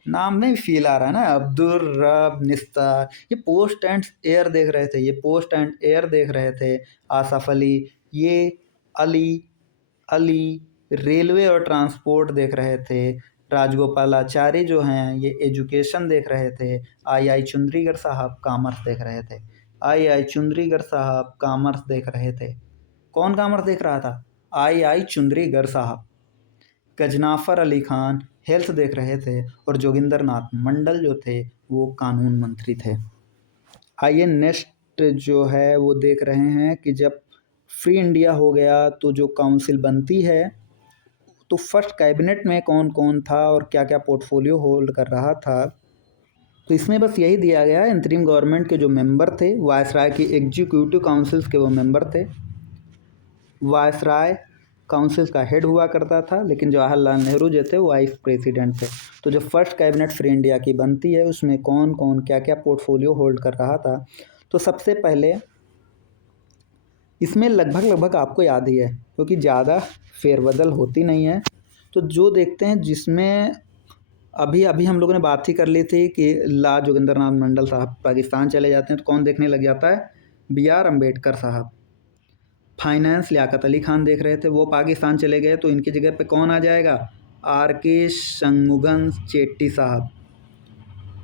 नाम में फील आ रहा है ना, अब्दुल रब निस्तार, ये पोस्ट एंड एयर देख रहे थे। ये पोस्ट एंड एयर देख रहे थे। आसफ अली, ये अली अली रेलवे और ट्रांसपोर्ट देख रहे थे। राजगोपालाचारी जो हैं ये एजुकेशन देख रहे थे। आई चुंद्रीगढ़ साहब कॉमर्स देख रहे थे। आई चुंद्रीगढ़ साहब कॉमर्स देख रहे थे। कौन कॉमर्स देख रहा था? आई चुंद्रीगढ़ साहब। गजनाफर अली खान हेल्थ देख रहे थे और जोगिंदर नाथ मंडल जो थे वो कानून मंत्री थे। आइए नेक्स्ट जो है वो देख रहे हैं कि जब फ्री इंडिया हो गया तो जो काउंसिल बनती है तो फर्स्ट कैबिनेट में कौन कौन था और क्या क्या पोर्टफोलियो होल्ड कर रहा था। तो इसमें बस यही दिया गया है, इंतरिम गवर्नमेंट के जो मेंबर थे, वायसराय की एग्जीक्यूटिव काउंसिल्स के वो मेंबर थे। वायसराय काउंसिल का हेड हुआ करता था, लेकिन जवाहरलाल नेहरू जो थे वो वाइस प्रेसिडेंट थे। तो जो फर्स्ट कैबिनेट फ्री इंडिया की बनती है उसमें कौन कौन क्या क्या पोर्टफोलियो होल्ड कर रहा था। तो सबसे पहले इसमें लगभग आपको याद ही है क्योंकि ज़्यादा फेरबदल होती नहीं है। तो जो देखते हैं जिसमें अभी अभी हम लोगों ने बात ही कर ली थी कि ला जोगिंदर नाथ मंडल साहब पाकिस्तान चले जाते हैं तो कौन देखने लग जाता है? BR अम्बेडकर साहब। फाइनेंस लियाकत अली खान देख रहे थे, वो पाकिस्तान चले गए तो इनकी जगह पे कौन आ जाएगा? RK शंमुगम चेट्टी साहब।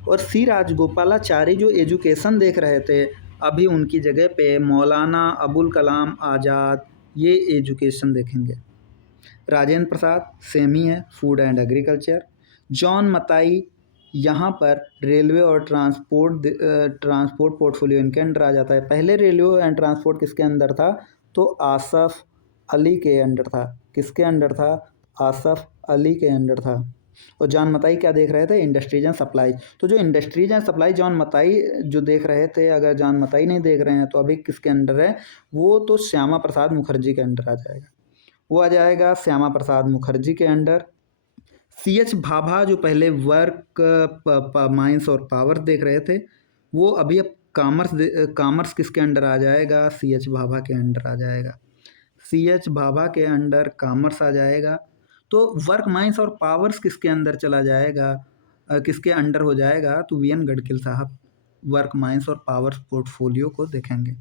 और C राजगोपालाचारी जो एजुकेशन देख रहे थे अभी उनकी जगह पे मौलाना अबुल कलाम आज़ाद ये एजुकेशन देखेंगे। राजेंद्र प्रसाद सेम ही है, फूड एंड एग्रीकल्चर। जॉन मताई यहाँ पर रेलवे और ट्रांसपोर्ट पोर्टफोलियो इनके अंडर आ जाता है। पहले रेलवे एंड ट्रांसपोर्ट किसके अंदर था? तो आसफ अली के अंडर था। किसके अंडर था? आसफ अली के अंडर था। और जॉन मताई क्या देख रहे थे? Industries and supply. तो जो इंडस्ट्रीज एंड सप्लाई जॉन मताई जो देख रहे थे, अगर जॉन मताई नहीं देख रहे हैं तो अभी किसके अंडर है? वो तो श्यामा प्रसाद मुखर्जी के अंडर आ जाएगा। वो आ जाएगा श्यामा प्रसाद मुखर्जी के अंडर। CH भाभा जो पहले वर्क माइंस और पावर देख रहे थे वो अभी अब कॉमर्स किसके अंडर आ जाएगा? CH भाभा के अंडर आ जाएगा। CH भाभा के अंडर कॉमर्स आ जाएगा। तो वर्क माइंस और पावर्स किसके अंदर चला जाएगा? किसके अंडर हो जाएगा? तो VN गडकिल साहब वर्क माइंस और पावर्स पोर्टफोलियो को देखेंगे।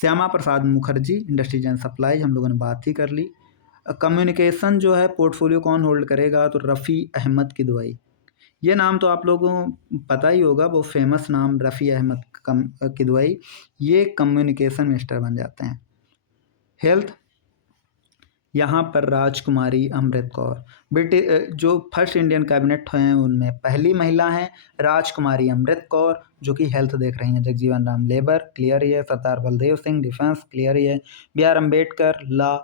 Shyama Prasad Mukherjee industries and supply हम लोगों ने बात ही कर ली। कम्युनिकेशन जो है पोर्टफोलियो कौन होल्ड करेगा? तो रफ़ी अहमद किदवई। ये नाम तो आप लोगों को पता ही होगा, वो फेमस नाम रफ़ी अहमद किदवई, ये कम्युनिकेशन मिनिस्टर बन जाते हैं। हेल्थ यहाँ पर राजकुमारी अमृत कौर, ब्रिटिश जो फर्स्ट इंडियन कैबिनेट हैं उनमें पहली महिला हैं राजकुमारी अमृत कौर, जो कि हेल्थ देख रही हैं। जगजीवन राम लेबर क्लियर ही है। सरदार बलदेव सिंह डिफेंस क्लियर ही है। BR अम्बेडकर लॉ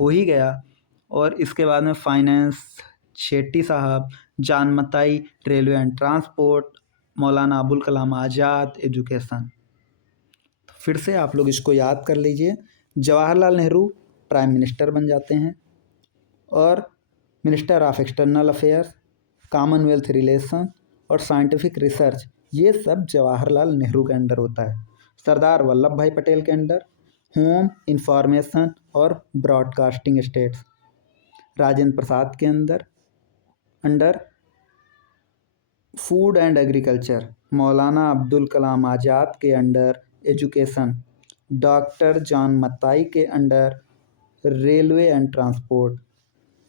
हो ही गया। और इसके बाद में फाइनेंस शेट्टी साहब। John Mathai railway and transport. Maulana Abul Kalam Azad education. फिर से आप लोग इसको याद कर लीजिए। जवाहरलाल नेहरू प्राइम मिनिस्टर बन जाते हैं और minister of external affairs, Commonwealth relation और साइंटिफिक रिसर्च ये सब जवाहरलाल नेहरू के अंडर होता है। सरदार वल्लभ भाई पटेल के अंडर होम, इंफॉर्मेशन और ब्रॉडकास्टिंग स्टेट्स। राजेंद्र प्रसाद के under food and agriculture. Maulana Abdul Kalam आज़ाद के अंडर एजुकेशन। डॉक्टर जॉन मताई के अंडर रेलवे एंड ट्रांसपोर्ट।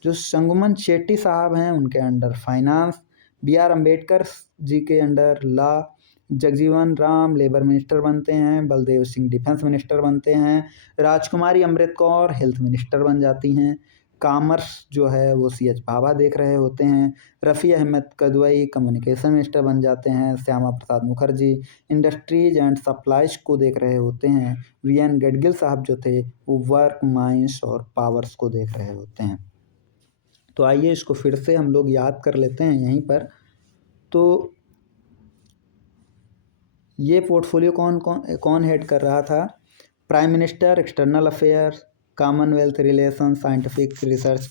जो शंगुमन शेट्टी साहब हैं उनके under finance. BR Ambedkar ji के under law. Jagjivan Ram labour minister बनते हैं। बलदेव सिंह डिफेंस मिनिस्टर बनते हैं। राजकुमारी अमृत कौर हेल्थ मिनिस्टर बन जाती हैं। कॉमर्स जो है वो सी एच भाभा देख रहे होते हैं। रफ़ी अहमद किदवई कम्युनिकेशन मिनिस्टर बन जाते हैं। Shyama Prasad Mukherjee industries and supplies को देख रहे होते हैं। वी एन गडगिल साहब जो थे वो वर्क, माइंस और पावर्स को देख रहे होते हैं। तो आइए इसको फिर से हम लोग याद कर लेते हैं यहीं पर। तो ये पोर्टफोलियो कौन कौन कौन हेड कर रहा था? Prime minister, external affairs, Commonwealth relation, scientific research,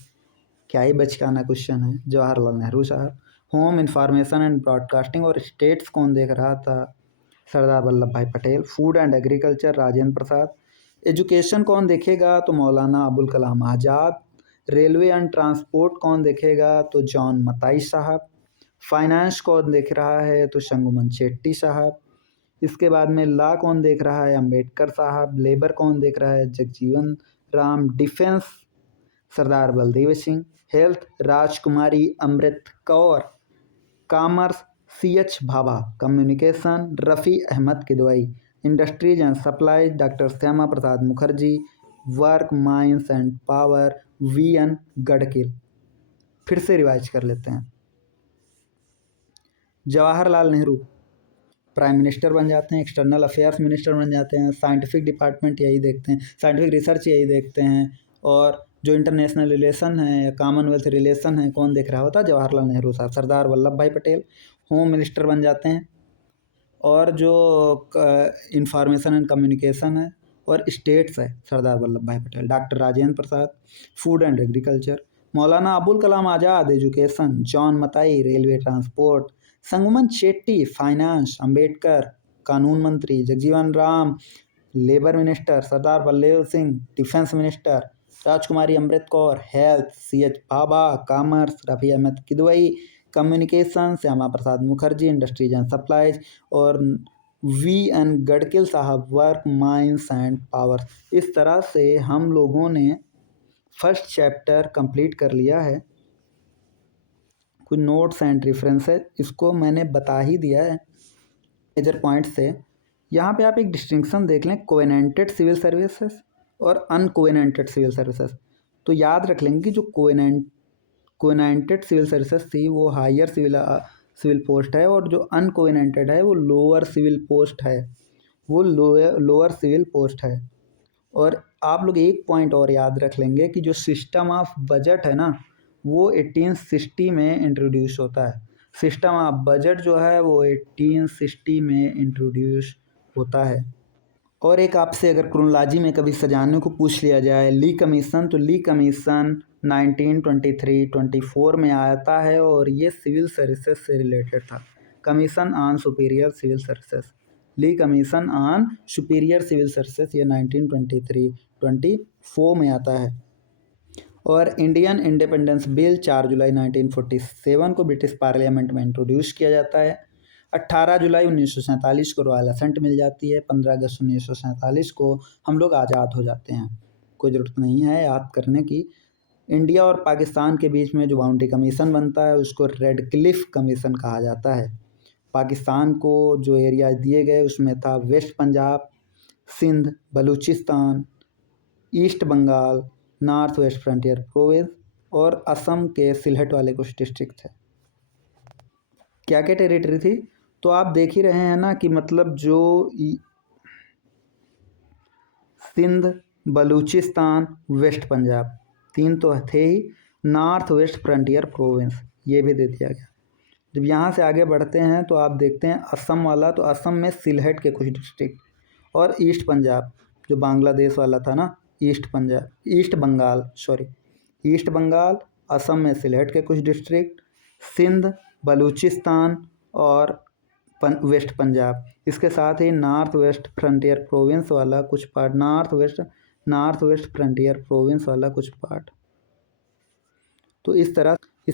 क्या ही बचकाना क्वेश्चन है, जवाहरलाल नेहरू साहब। होम, इंफॉर्मेशन एंड ब्रॉडकास्टिंग और स्टेट्स कौन देख रहा था? सरदार Vallabh Bhai Patel. Food and agriculture, Rajendra Prasad. Education कौन देखेगा? तो मौलाना अबुल कलाम आज़ाद। रेलवे एंड ट्रांसपोर्ट कौन देखेगा? तो जॉन मताई साहब। फाइनेंस कौन देख रहा है? तो संगुमन चेट्टी साहब। इसके बाद में लॉ कौन देख रहा है? अंबेडकर साहब। लेबर कौन देख रहा है? Jagjivan Ram. Defence Sardar Baldev Singh. Health Rajkumari Amrit Kaur. Commerce C H Bhabha. Communication Rafi Ahmed Kidwai. Industries and supplies doctor Shyama Prasad Mukherjee. Work, mines and power V N Gadgil. फिर से रिवाइज कर लेते हैं। जवाहरलाल नेहरू प्राइम मिनिस्टर बन जाते हैं, एक्सटर्नल अफेयर्स मिनिस्टर बन जाते हैं, साइंटिफिक डिपार्टमेंट यही देखते हैं, साइंटिफिक रिसर्च यही देखते हैं, और जो इंटरनेशनल रिलेशन है या कॉमनवेल्थ रिलेशन है कौन देख रहा होता है? जवाहरलाल नेहरू साहब। सरदार वल्लभ भाई पटेल होम मिनिस्टर बन जाते हैं, और जो इंफॉर्मेशन एंड कम्युनिकेशन है और स्टेट्स है Sardar Vallabh Bhai Patel. Doctor Rajendra Prasad food and agriculture. Maulana Abul Kalam Azad education. John Mathai railway transport. Shanmukham Chetty finance. Ambedkar कानून मंत्री। Jagjivan Ram labour minister. Sardar Baldev Singh defence minister. Rajkumari Amrit Kaur health. C H Bhabha commerce. Rafi Ahmed Kidwai communication. Shyama Prasad Mukherjee industries and supplies, और वी एन गडकिल साहब वर्क, माइंस एंड पावर। इस तरह से हम लोगों ने फर्स्ट चैप्टर कंप्लीट कर लिया है। कुछ नोट्स एंड रेफरेंसेस इसको मैंने बता ही दिया है मेजर पॉइंट से। यहाँ पे आप एक डिस्टिंक्शन देख लें, कोवेनेंटेड सिविल सर्विसेज और अनकोवेनेंटेड सिविल सर्विसेज। तो याद रख लेंगे कि जो कोवेनेंटेड सिविल सर्विसेज थी वो हायर सिविल पोस्ट है, और जो अनकोवेनेंटेड है वो लोअर सिविल पोस्ट है, वो लोअर सिविल पोस्ट है। और आप लोग एक पॉइंट और याद रख लेंगे कि जो सिस्टम ऑफ बजट है ना वो 1860 में इंट्रोड्यूस होता है। सिस्टम ऑफ बजट जो है वो 1860 में इंट्रोड्यूस होता है। और एक आपसे अगर क्रोनोलॉजी में कभी सजाने को पूछ लिया जाए ली कमीशन, तो ली कमीशन 1923-24 में आता है, और ये सिविल सर्विसेज से रिलेटेड था। Commission on superior civil services, Lee commission on superior civil services, ये 1923-24 में आता है। और इंडियन इंडिपेंडेंस बिल 4 जुलाई 1947 को ब्रिटिश पार्लियामेंट में इंट्रोड्यूस किया जाता है। 18 जुलाई 1947 को रॉयल असेंट मिल जाती है। 15 अगस्त 1947 को हम लोग आज़ाद हो जाते हैं। कोई ज़रूरत नहीं है याद करने की। इंडिया और पाकिस्तान के बीच में जो बाउंड्री कमीशन बनता है उसको रेड क्लिफ कमीशन कहा जाता है। पाकिस्तान को जो एरिया दिए गए उसमें था west Punjab, Sindh, Baluchistan, east Bengal, north west frontier province, और असम के सिलहट वाले कुछ डिस्ट्रिक्ट थे। क्या क्या टेरिटरी थी? तो आप देख ही रहे हैं ना कि मतलब जो सिंध, बलूचिस्तान, वेस्ट पंजाब, तीन तो थे ही। नॉर्थ वेस्ट फ्रंटियर प्रोविंस ये भी दे दिया गया। जब यहाँ से आगे बढ़ते हैं तो आप देखते हैं असम वाला, तो असम में सिलहट के कुछ डिस्ट्रिक्ट, और ईस्ट पंजाब जो बांग्लादेश वाला था ना, ईस्ट बंगाल, असम में सिलहट के कुछ डिस्ट्रिक्ट, सिंध, बलूचिस्तान और वेस्ट पंजाब। इसके साथ ही नॉर्थ वेस्ट फ्रंटियर प्रोविंस वाला कुछ part, north west frontier province वाला कुछ पार्ट। तो इस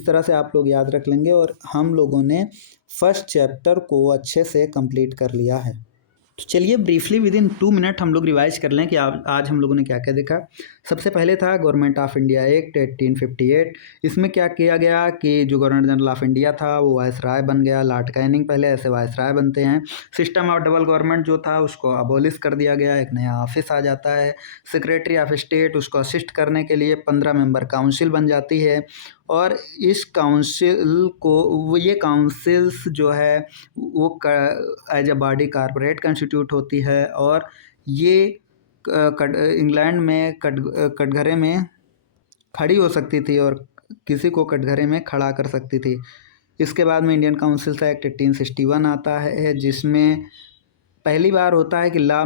तरह से आप लोग याद रख लेंगे, और हम लोगों ने फर्स्ट चैप्टर को अच्छे से कंप्लीट कर लिया है। तो चलिए ब्रीफली विद इन 2 मिनट हम लोग रिवाइज कर लें कि आज हम लोगों ने क्या क्या देखा। सबसे पहले था गवर्नमेंट ऑफ इंडिया एक्ट 1858। इसमें क्या किया गया कि जो गवर्नर जनरल ऑफ इंडिया था वो वायसराय बन गया। लॉर्ड कैनिंग पहले ऐसे वायसराय बनते हैं। सिस्टम ऑफ डबल गवर्नमेंट जो था उसको अबोलिश कर दिया गया, एक नया ऑफिस आ जाता है। सेक्रेटरी ऑफ स्टेट, उसको असिस्ट करने के लिए 15 मेंबर काउंसिल बन जाती है। और इस काउंसिल को ये काउंसिल्स जो है वो as a body corporate constitute होती है। और ये इंग्लैंड में कटघरे में खड़ी हो सकती थी और किसी को कटघरे में खड़ा कर सकती थी। इसके बाद में इंडियन काउंसिल्स एक्ट 1861 आता है, जिसमें पहली बार होता है कि लॉ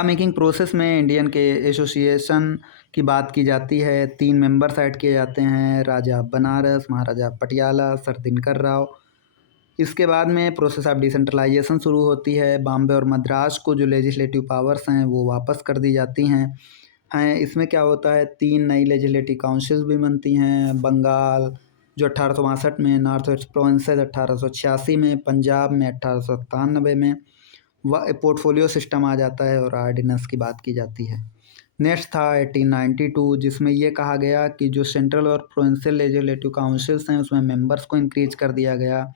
मेकिंग प्रोसेस में इंडियन के एसोसिएशन की बात की जाती है। 3 मेंबर्स ऐड किए जाते हैं, राजा बनारस, महाराजा पटियाला, सर दिनकर राव। इसके बाद में प्रोसेस ऑफ डिसेंट्रलाइजेशन शुरू होती है। बॉम्बे और मद्रास को जो लेजिस्लेटिव पावर्स हैं वो वापस कर दी जाती हैं। इसमें क्या होता है, 3 नई लेजिस्लेटिव काउंसिल्स भी बनती हैं। बंगाल जो 1862 में, नॉर्थ वेस्ट प्रोविंसेस 1886 में, पंजाब में 1897 में पोर्टफोलियो सिस्टम आ जाता है और ऑर्डिनेंस की बात की जाती है। नेक्स्ट था 1892, जिसमें ये कहा गया कि जो सेंट्रल और प्रोविंशियल लेजिस्लेटिव काउंसिल्स हैं उसमें मेंबर्स को इंक्रीज कर दिया गया।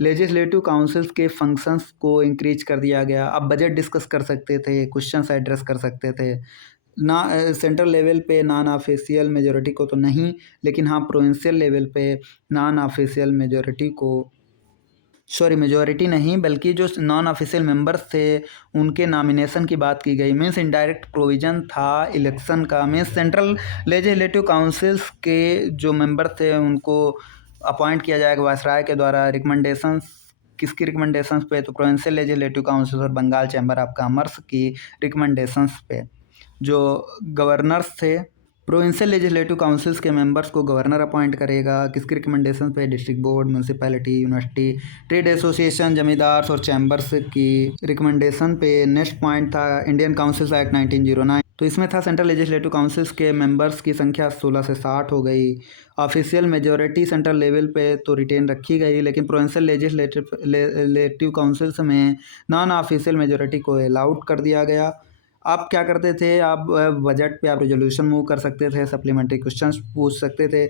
लेजिस्लेटिव काउंसिल्स के फंक्शंस को इंक्रीज कर दिया गया। अब बजट डिस्कस कर सकते थे, क्वेश्चंस एड्रेस कर सकते थे ना। सेंट्रल लेवल पे नॉन ऑफिशियल मेजॉरिटी को तो नहीं, लेकिन हाँ प्रोविंशियल लेवल पे नॉन ऑफिशियल मेजॉरिटी नहीं बल्कि जो नॉन ऑफिशियल मेंबर्स थे उनके नॉमिनेशन की बात की गई। मीन्स इनडायरेक्ट प्रोविज़न था इलेक्शन का। मीन्स सेंट्रल लेजिस्लेटिव काउंसिल्स के जो मेंबर थे उनको अपॉइंट किया जाएगा वायसराय के द्वारा। रिकमेंडेशंस किसकी रिकमेंडेशंस पे, तो प्रोविंशियल लेजिस्लेटिव काउंसिल और बंगाल चैम्बर ऑफ कॉमर्स की रिकमेंडेशंस पे। जो गवर्नर्स थे, प्रोविंशियल लेजिस्लेटिव काउंसिल्स के मेंबर्स को गवर्नर अपॉइंट करेगा। किसकी रिकमेंडेशन पे, district board, municipality, university, trade association, zamindars और चैम्बर्स की रिकमेंडेशन पे। नेक्स्ट पॉइंट था इंडियन काउंसिल्स एक्ट 1909। तो इसमें था सेंट्रल लेजिस्लेटिव काउंसिल्स के मेंबर्स की संख्या 16 से 60 हो गई। ऑफिशियल मेजॉरिटी सेंट्रल लेवल पे तो रिटेन रखी गई, लेकिन प्रोविंशियल लेजिस्लेटिव काउंसिल्स में नॉन ऑफिशियल मेजॉरिटी को अलाउड कर दिया गया। आप क्या करते थे, आप बजट पे आप रेजोल्यूशन मूव कर सकते थे, सप्लीमेंट्री क्वेश्चंस पूछ सकते थे।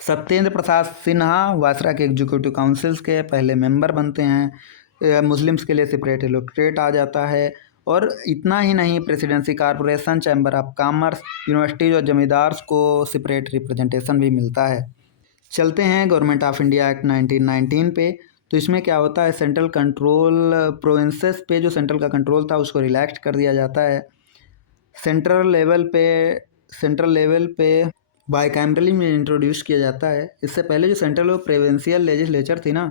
सत्येंद्र प्रसाद सिन्हा वायसराय के एग्जीक्यूटिव काउंसिल्स के पहले मेंबर बनते हैं। मुस्लिम्स के लिए सेपरेट इलेक्टोरेट आ जाता है। और इतना ही नहीं, presidency corporation, chamber of commerce, universities और जमींदार्स को सेपरेट रिप्रेजेंटेशन भी मिलता है। चलते हैं गवर्नमेंट ऑफ इंडिया एक्ट 1919 पे। तो इसमें क्या होता है, सेंट्रल कंट्रोल प्रोविंसेस पे जो सेंट्रल का कंट्रोल था उसको रिलैक्स कर दिया जाता है। सेंट्रल लेवल पे बाइकैमरली में इंट्रोड्यूस किया जाता है। इससे पहले जो सेंट्रल और प्रोविंशियल लेजिस्लेचर थी ना,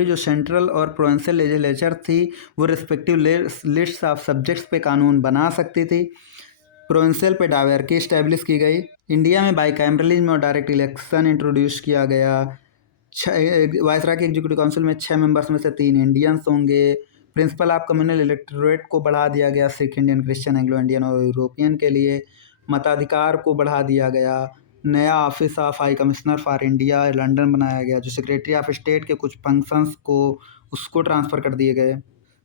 जो सेंट्रल और प्रोविंशियल लेजिस्लेचर थी वो रिस्पेक्टिव लिस्ट ऑफ सब्जेक्ट्स पे कानून बना सकती थी। प्रोविंशियल पे डायरेक्टरी इस्टेब्लिश की गई। इंडिया में बाइकैमरलिज्म और डायरेक्ट इलेक्शन इंट्रोड्यूस किया गया। वायसराय के एग्जीक्यूटिव काउंसिल में 6 मेंबर्स में से 3 इंडियंस होंगे। प्रिंसिपल ऑफ कम्युनल इलेक्टोरेट को बढ़ा दिया गया Sikh, Indian, Christian, Anglo Indian और यूरोपियन के लिए। मताधिकार को बढ़ा दिया गया। नया office of high commissioner for India London बनाया गया। जो सेक्रेटरी ऑफ स्टेट के कुछ फंक्शंस को उसको ट्रांसफ़र कर दिए गए।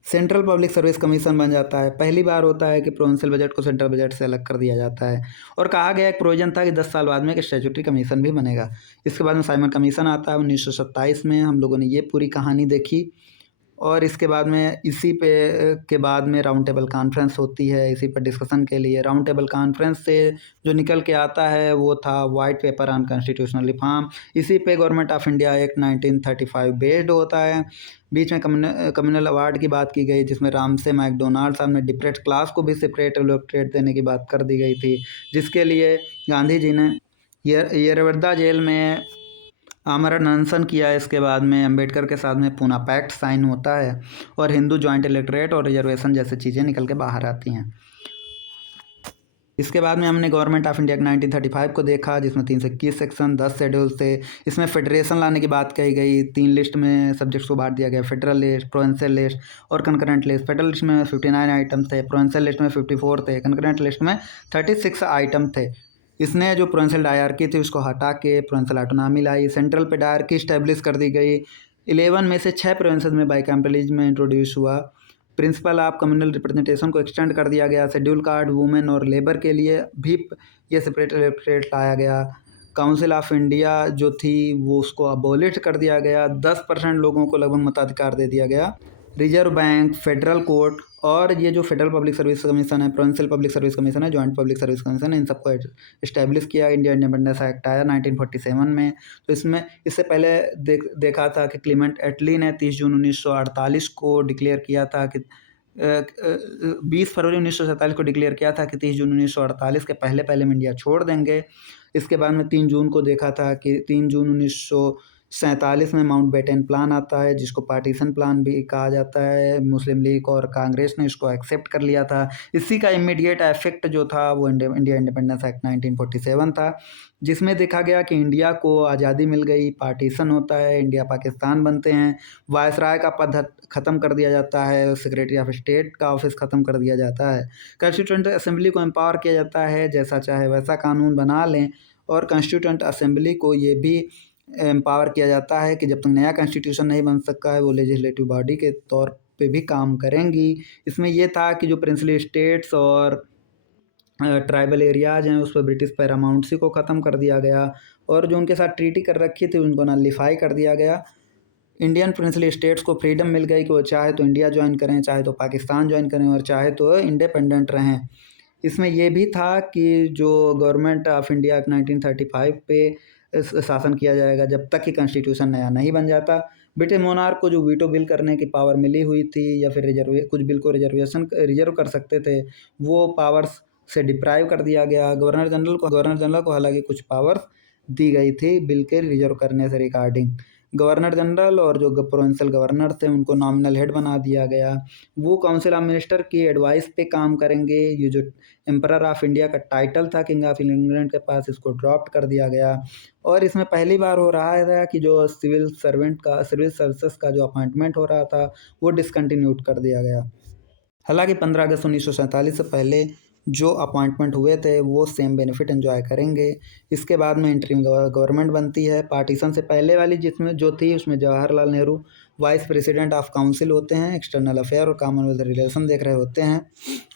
सेंट्रल पब्लिक सर्विस कमीशन बन जाता है। पहली बार होता है कि प्रोविंशियल बजट को सेंट्रल बजट से अलग कर दिया जाता है। और कहा गया, एक प्रोविजन था कि 10 साल बाद में एक स्टैट्यूटरी कमीशन भी बनेगा। इसके बाद में साइमन कमीशन आता है 1927 में। हम लोगों ने ये पूरी कहानी देखी। और इसके बाद में इसी पे के बाद में राउंड टेबल कॉन्फ्रेंस होती है इसी पर डिस्कशन के लिए। राउंड टेबल कॉन्फ्रेंस से जो निकल के आता है वो था white paper on constitutional reform. इसी पे government of India act 1935 based होता है। बीच में कम्युनल अवार्ड की बात की गई, जिसमें रामसे मैकडोनाल्ड साहब ने डिप्रेट क्लास को भी सेपरेट इलेक्टोरेट देने की बात कर दी गई थी, जिसके लिए गांधी जी ने येरवड्डा जेल में आमरण अनशन किया। इसके बाद में अंबेडकर के साथ में पूना पैक्ट साइन होता है और हिंदू जॉइंट इलेक्टोरेट और रिजर्वेशन जैसी चीज़ें निकल के बाहर आती हैं। इसके बाद में हमने गवर्नमेंट ऑफ इंडिया 1935 को देखा, जिसमें 321 सेक्शन, 10 शेड्यूल थे। इसमें फेडरेशन लाने की बात कही गई। 3 लिस्ट में सब्जेक्ट्स को बांट दिया गया, फेडरल लिस्ट, प्रोविंशियल लिस्ट और कंकरेंट लिस्ट। फेडरल लिस्ट में 59 आइटम थे, प्रोविंशियल लिस्ट में 54 थे, कंकरेंट लिस्ट में 36 आइटम थे। इसने जो प्रोविंशियल डायरकी थी उसको हटा के प्रोविंशियल ऑटोनॉमी लाई। सेंट्रल पे डायरकी इस्टेब्लिश कर दी गई। 11 में से 6 प्रोविंसेस में बाइकैम्पलिज्म इंट्रोड्यूस हुआ। प्रिंसिपल ऑफ कम्युनल रिप्रेजेंटेशन को एक्सटेंड कर दिया गया। शेड्यूल कार्ड वुमेन और लेबर के लिए भी ये सेपरेट इलेक्टोरेट लाया गया। काउंसिल ऑफ इंडिया जो थी वो उसको अबोलिश कर दिया गया। 10% लोगों को लगभग मताधिकार दे दिया गया। रिजर्व बैंक, फेडरल कोर्ट और ये जो फेडरल पब्लिक सर्विस कमीशन है, प्रोविंशियल पब्लिक सर्विस कमीशन है, जॉइंट पब्लिक सर्विस कमीशन है, इन सबको इस्टेब्लिश किया। इंडिया इंडिपेंडेंस एक्ट आया 1947 में। तो इसमें इससे पहले देखा था कि क्लीमेंट एटली ने 30 जून 1948 को डिक्लेयर किया था कि 20 फरवरी 1947 को डिक्लेयर किया था कि 30 जून 1948 के पहले पहले हम इंडिया छोड़ देंगे। इसके बाद में 3 जून को देखा था कि 3 जून 1947 में माउंटबेटन प्लान आता है, जिसको पार्टीशन प्लान भी कहा जाता है। मुस्लिम लीग और कांग्रेस ने इसको एक्सेप्ट कर लिया था। इसी का इमीडिएट इफेक्ट जो था वो इंडिया इंडिपेंडेंस एक्ट 1947 था, जिसमें देखा गया कि इंडिया को आज़ादी मिल गई, पार्टीशन होता है, इंडिया पाकिस्तान बनते हैं, वायसराय का पद ख़त्म कर दिया जाता है, सेक्रेटरी ऑफ स्टेट का ऑफिस ख़त्म कर दिया जाता है, कॉन्स्टिट्यूएंट असेंबली को एम्पावर किया जाता है, जैसा चाहे वैसा कानून बना लें। और कॉन्स्टिट्यूएंट असेंबली को ये भी एम्पावर किया जाता है कि जब तक नया कॉन्स्टिट्यूशन नहीं बन सका है वो लेजिस्लेटिव बॉडी के तौर पे भी काम करेंगी। इसमें ये था कि जो प्रिंसली स्टेट्स और ट्राइबल एरियाज़ हैं उस पर ब्रिटिश पैरामाउंट्सी को ख़त्म कर दिया गया और जो उनके साथ ट्रीटी कर रखी थी उनको नलिफाई कर दिया गया। इंडियन प्रिंसली स्टेट्स को फ्रीडम मिल गई कि वो चाहे तो इंडिया ज्वाइन करें, चाहे तो पाकिस्तान ज्वाइन करें और चाहे तो इंडिपेंडेंट रहें। इसमें ये भी था कि जो गवर्नमेंट ऑफ इंडिया 1935 पे शासन किया जाएगा जब तक कि कॉन्स्टिट्यूशन नया नहीं बन जाता। ब्रिटिश मोनार्क को जो वीटो बिल करने की पावर मिली हुई थी या फिर कुछ बिल को रिजर्व कर सकते थे, वो पावर्स से डिप्राइव कर दिया गया। गवर्नर जनरल को हालांकि कुछ पावर्स दी गई थी बिल के रिजर्व करने से रिगार्डिंग। गवर्नर जनरल और जो प्रोविंशियल गवर्नर थे उनको नॉमिनल हेड बना दिया गया। वो काउंसिल ऑफ मिनिस्टर की एडवाइस पे काम करेंगे। ये जो एम्परर ऑफ इंडिया का टाइटल था किंग ऑफ इंग्लैंड के पास, इसको ड्रॉप कर दिया गया। और इसमें पहली बार हो रहा था कि जो सिविल सर्विसेज का जो अपॉइंटमेंट हो रहा था वो डिसकंटिन्यूड कर दिया गया। हालांकि 15 अगस्त 1947 से पहले जो अपॉइंटमेंट हुए थे वो सेम बेनिफिट एंजॉय करेंगे। इसके बाद में इंटरिम गवर्नमेंट बनती है। पार्टीशन से पहले वाली जिसमें जो थी उसमें Jawaharlal Nehru vice president of council होते हैं, एक्सटर्नल अफेयर और कॉमनवेल्थ रिलेशन देख रहे होते हैं।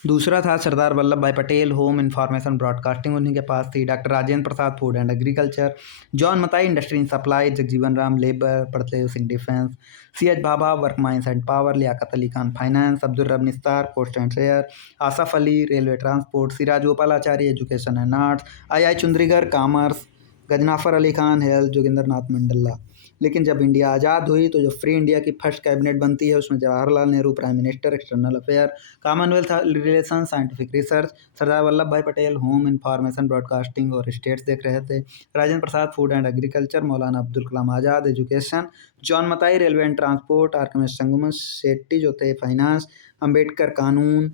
दूसरा था सरदार Vallabh Bhai Patel, home information broadcasting उन्हीं के पास थी। Doctor Rajendra Prasad, food and agriculture. John Mathai, industry and supply. Jagjivan Ram, labour. Baldev Singh, defence. C H Bhabha, work, mines and power. Liaquat Ali Khan, finance. Abdur Rab Nishtar, post and share. Asaf Ali, railway transport. Siraj Gopalachari, education and arts. I Chundrigar, commerce. Ghazanfar Ali Khan, health. Joginder Nath Mandal. लेकिन जब India आज़ाद हुई तो जो फ्री इंडिया की first cabinet बनती है उसमें Jawaharlal Nehru prime minister, external affair, commonwealth relation, scientific research. Sardar Vallabh Bhai Patel home information broadcasting और स्टेट्स देख रहे थे। Rajendra Prasad food and agriculture. Maulana Abdul Kalam Azad education. John Mathai railway and transport. आर्कमिस्ट संगमन शेट्टी जो थे फाइनेंस। अम्बेडकर कानून।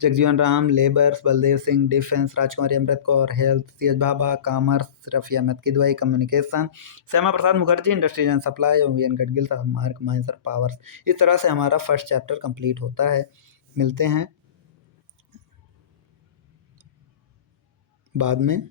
Jagjivan Ram labours. Baldev Singh defence. Rajkumari Amrit Kaur health. C H Bhabha commerce. Rafi Ahmed Kidwai communication. Shyama Prasad Mukherjee industries and supply. और V N Gadgil साहब मार्क माइंस और पावर्स। इस तरह से हमारा फर्स्ट चैप्टर कंप्लीट होता है। मिलते हैं बाद में।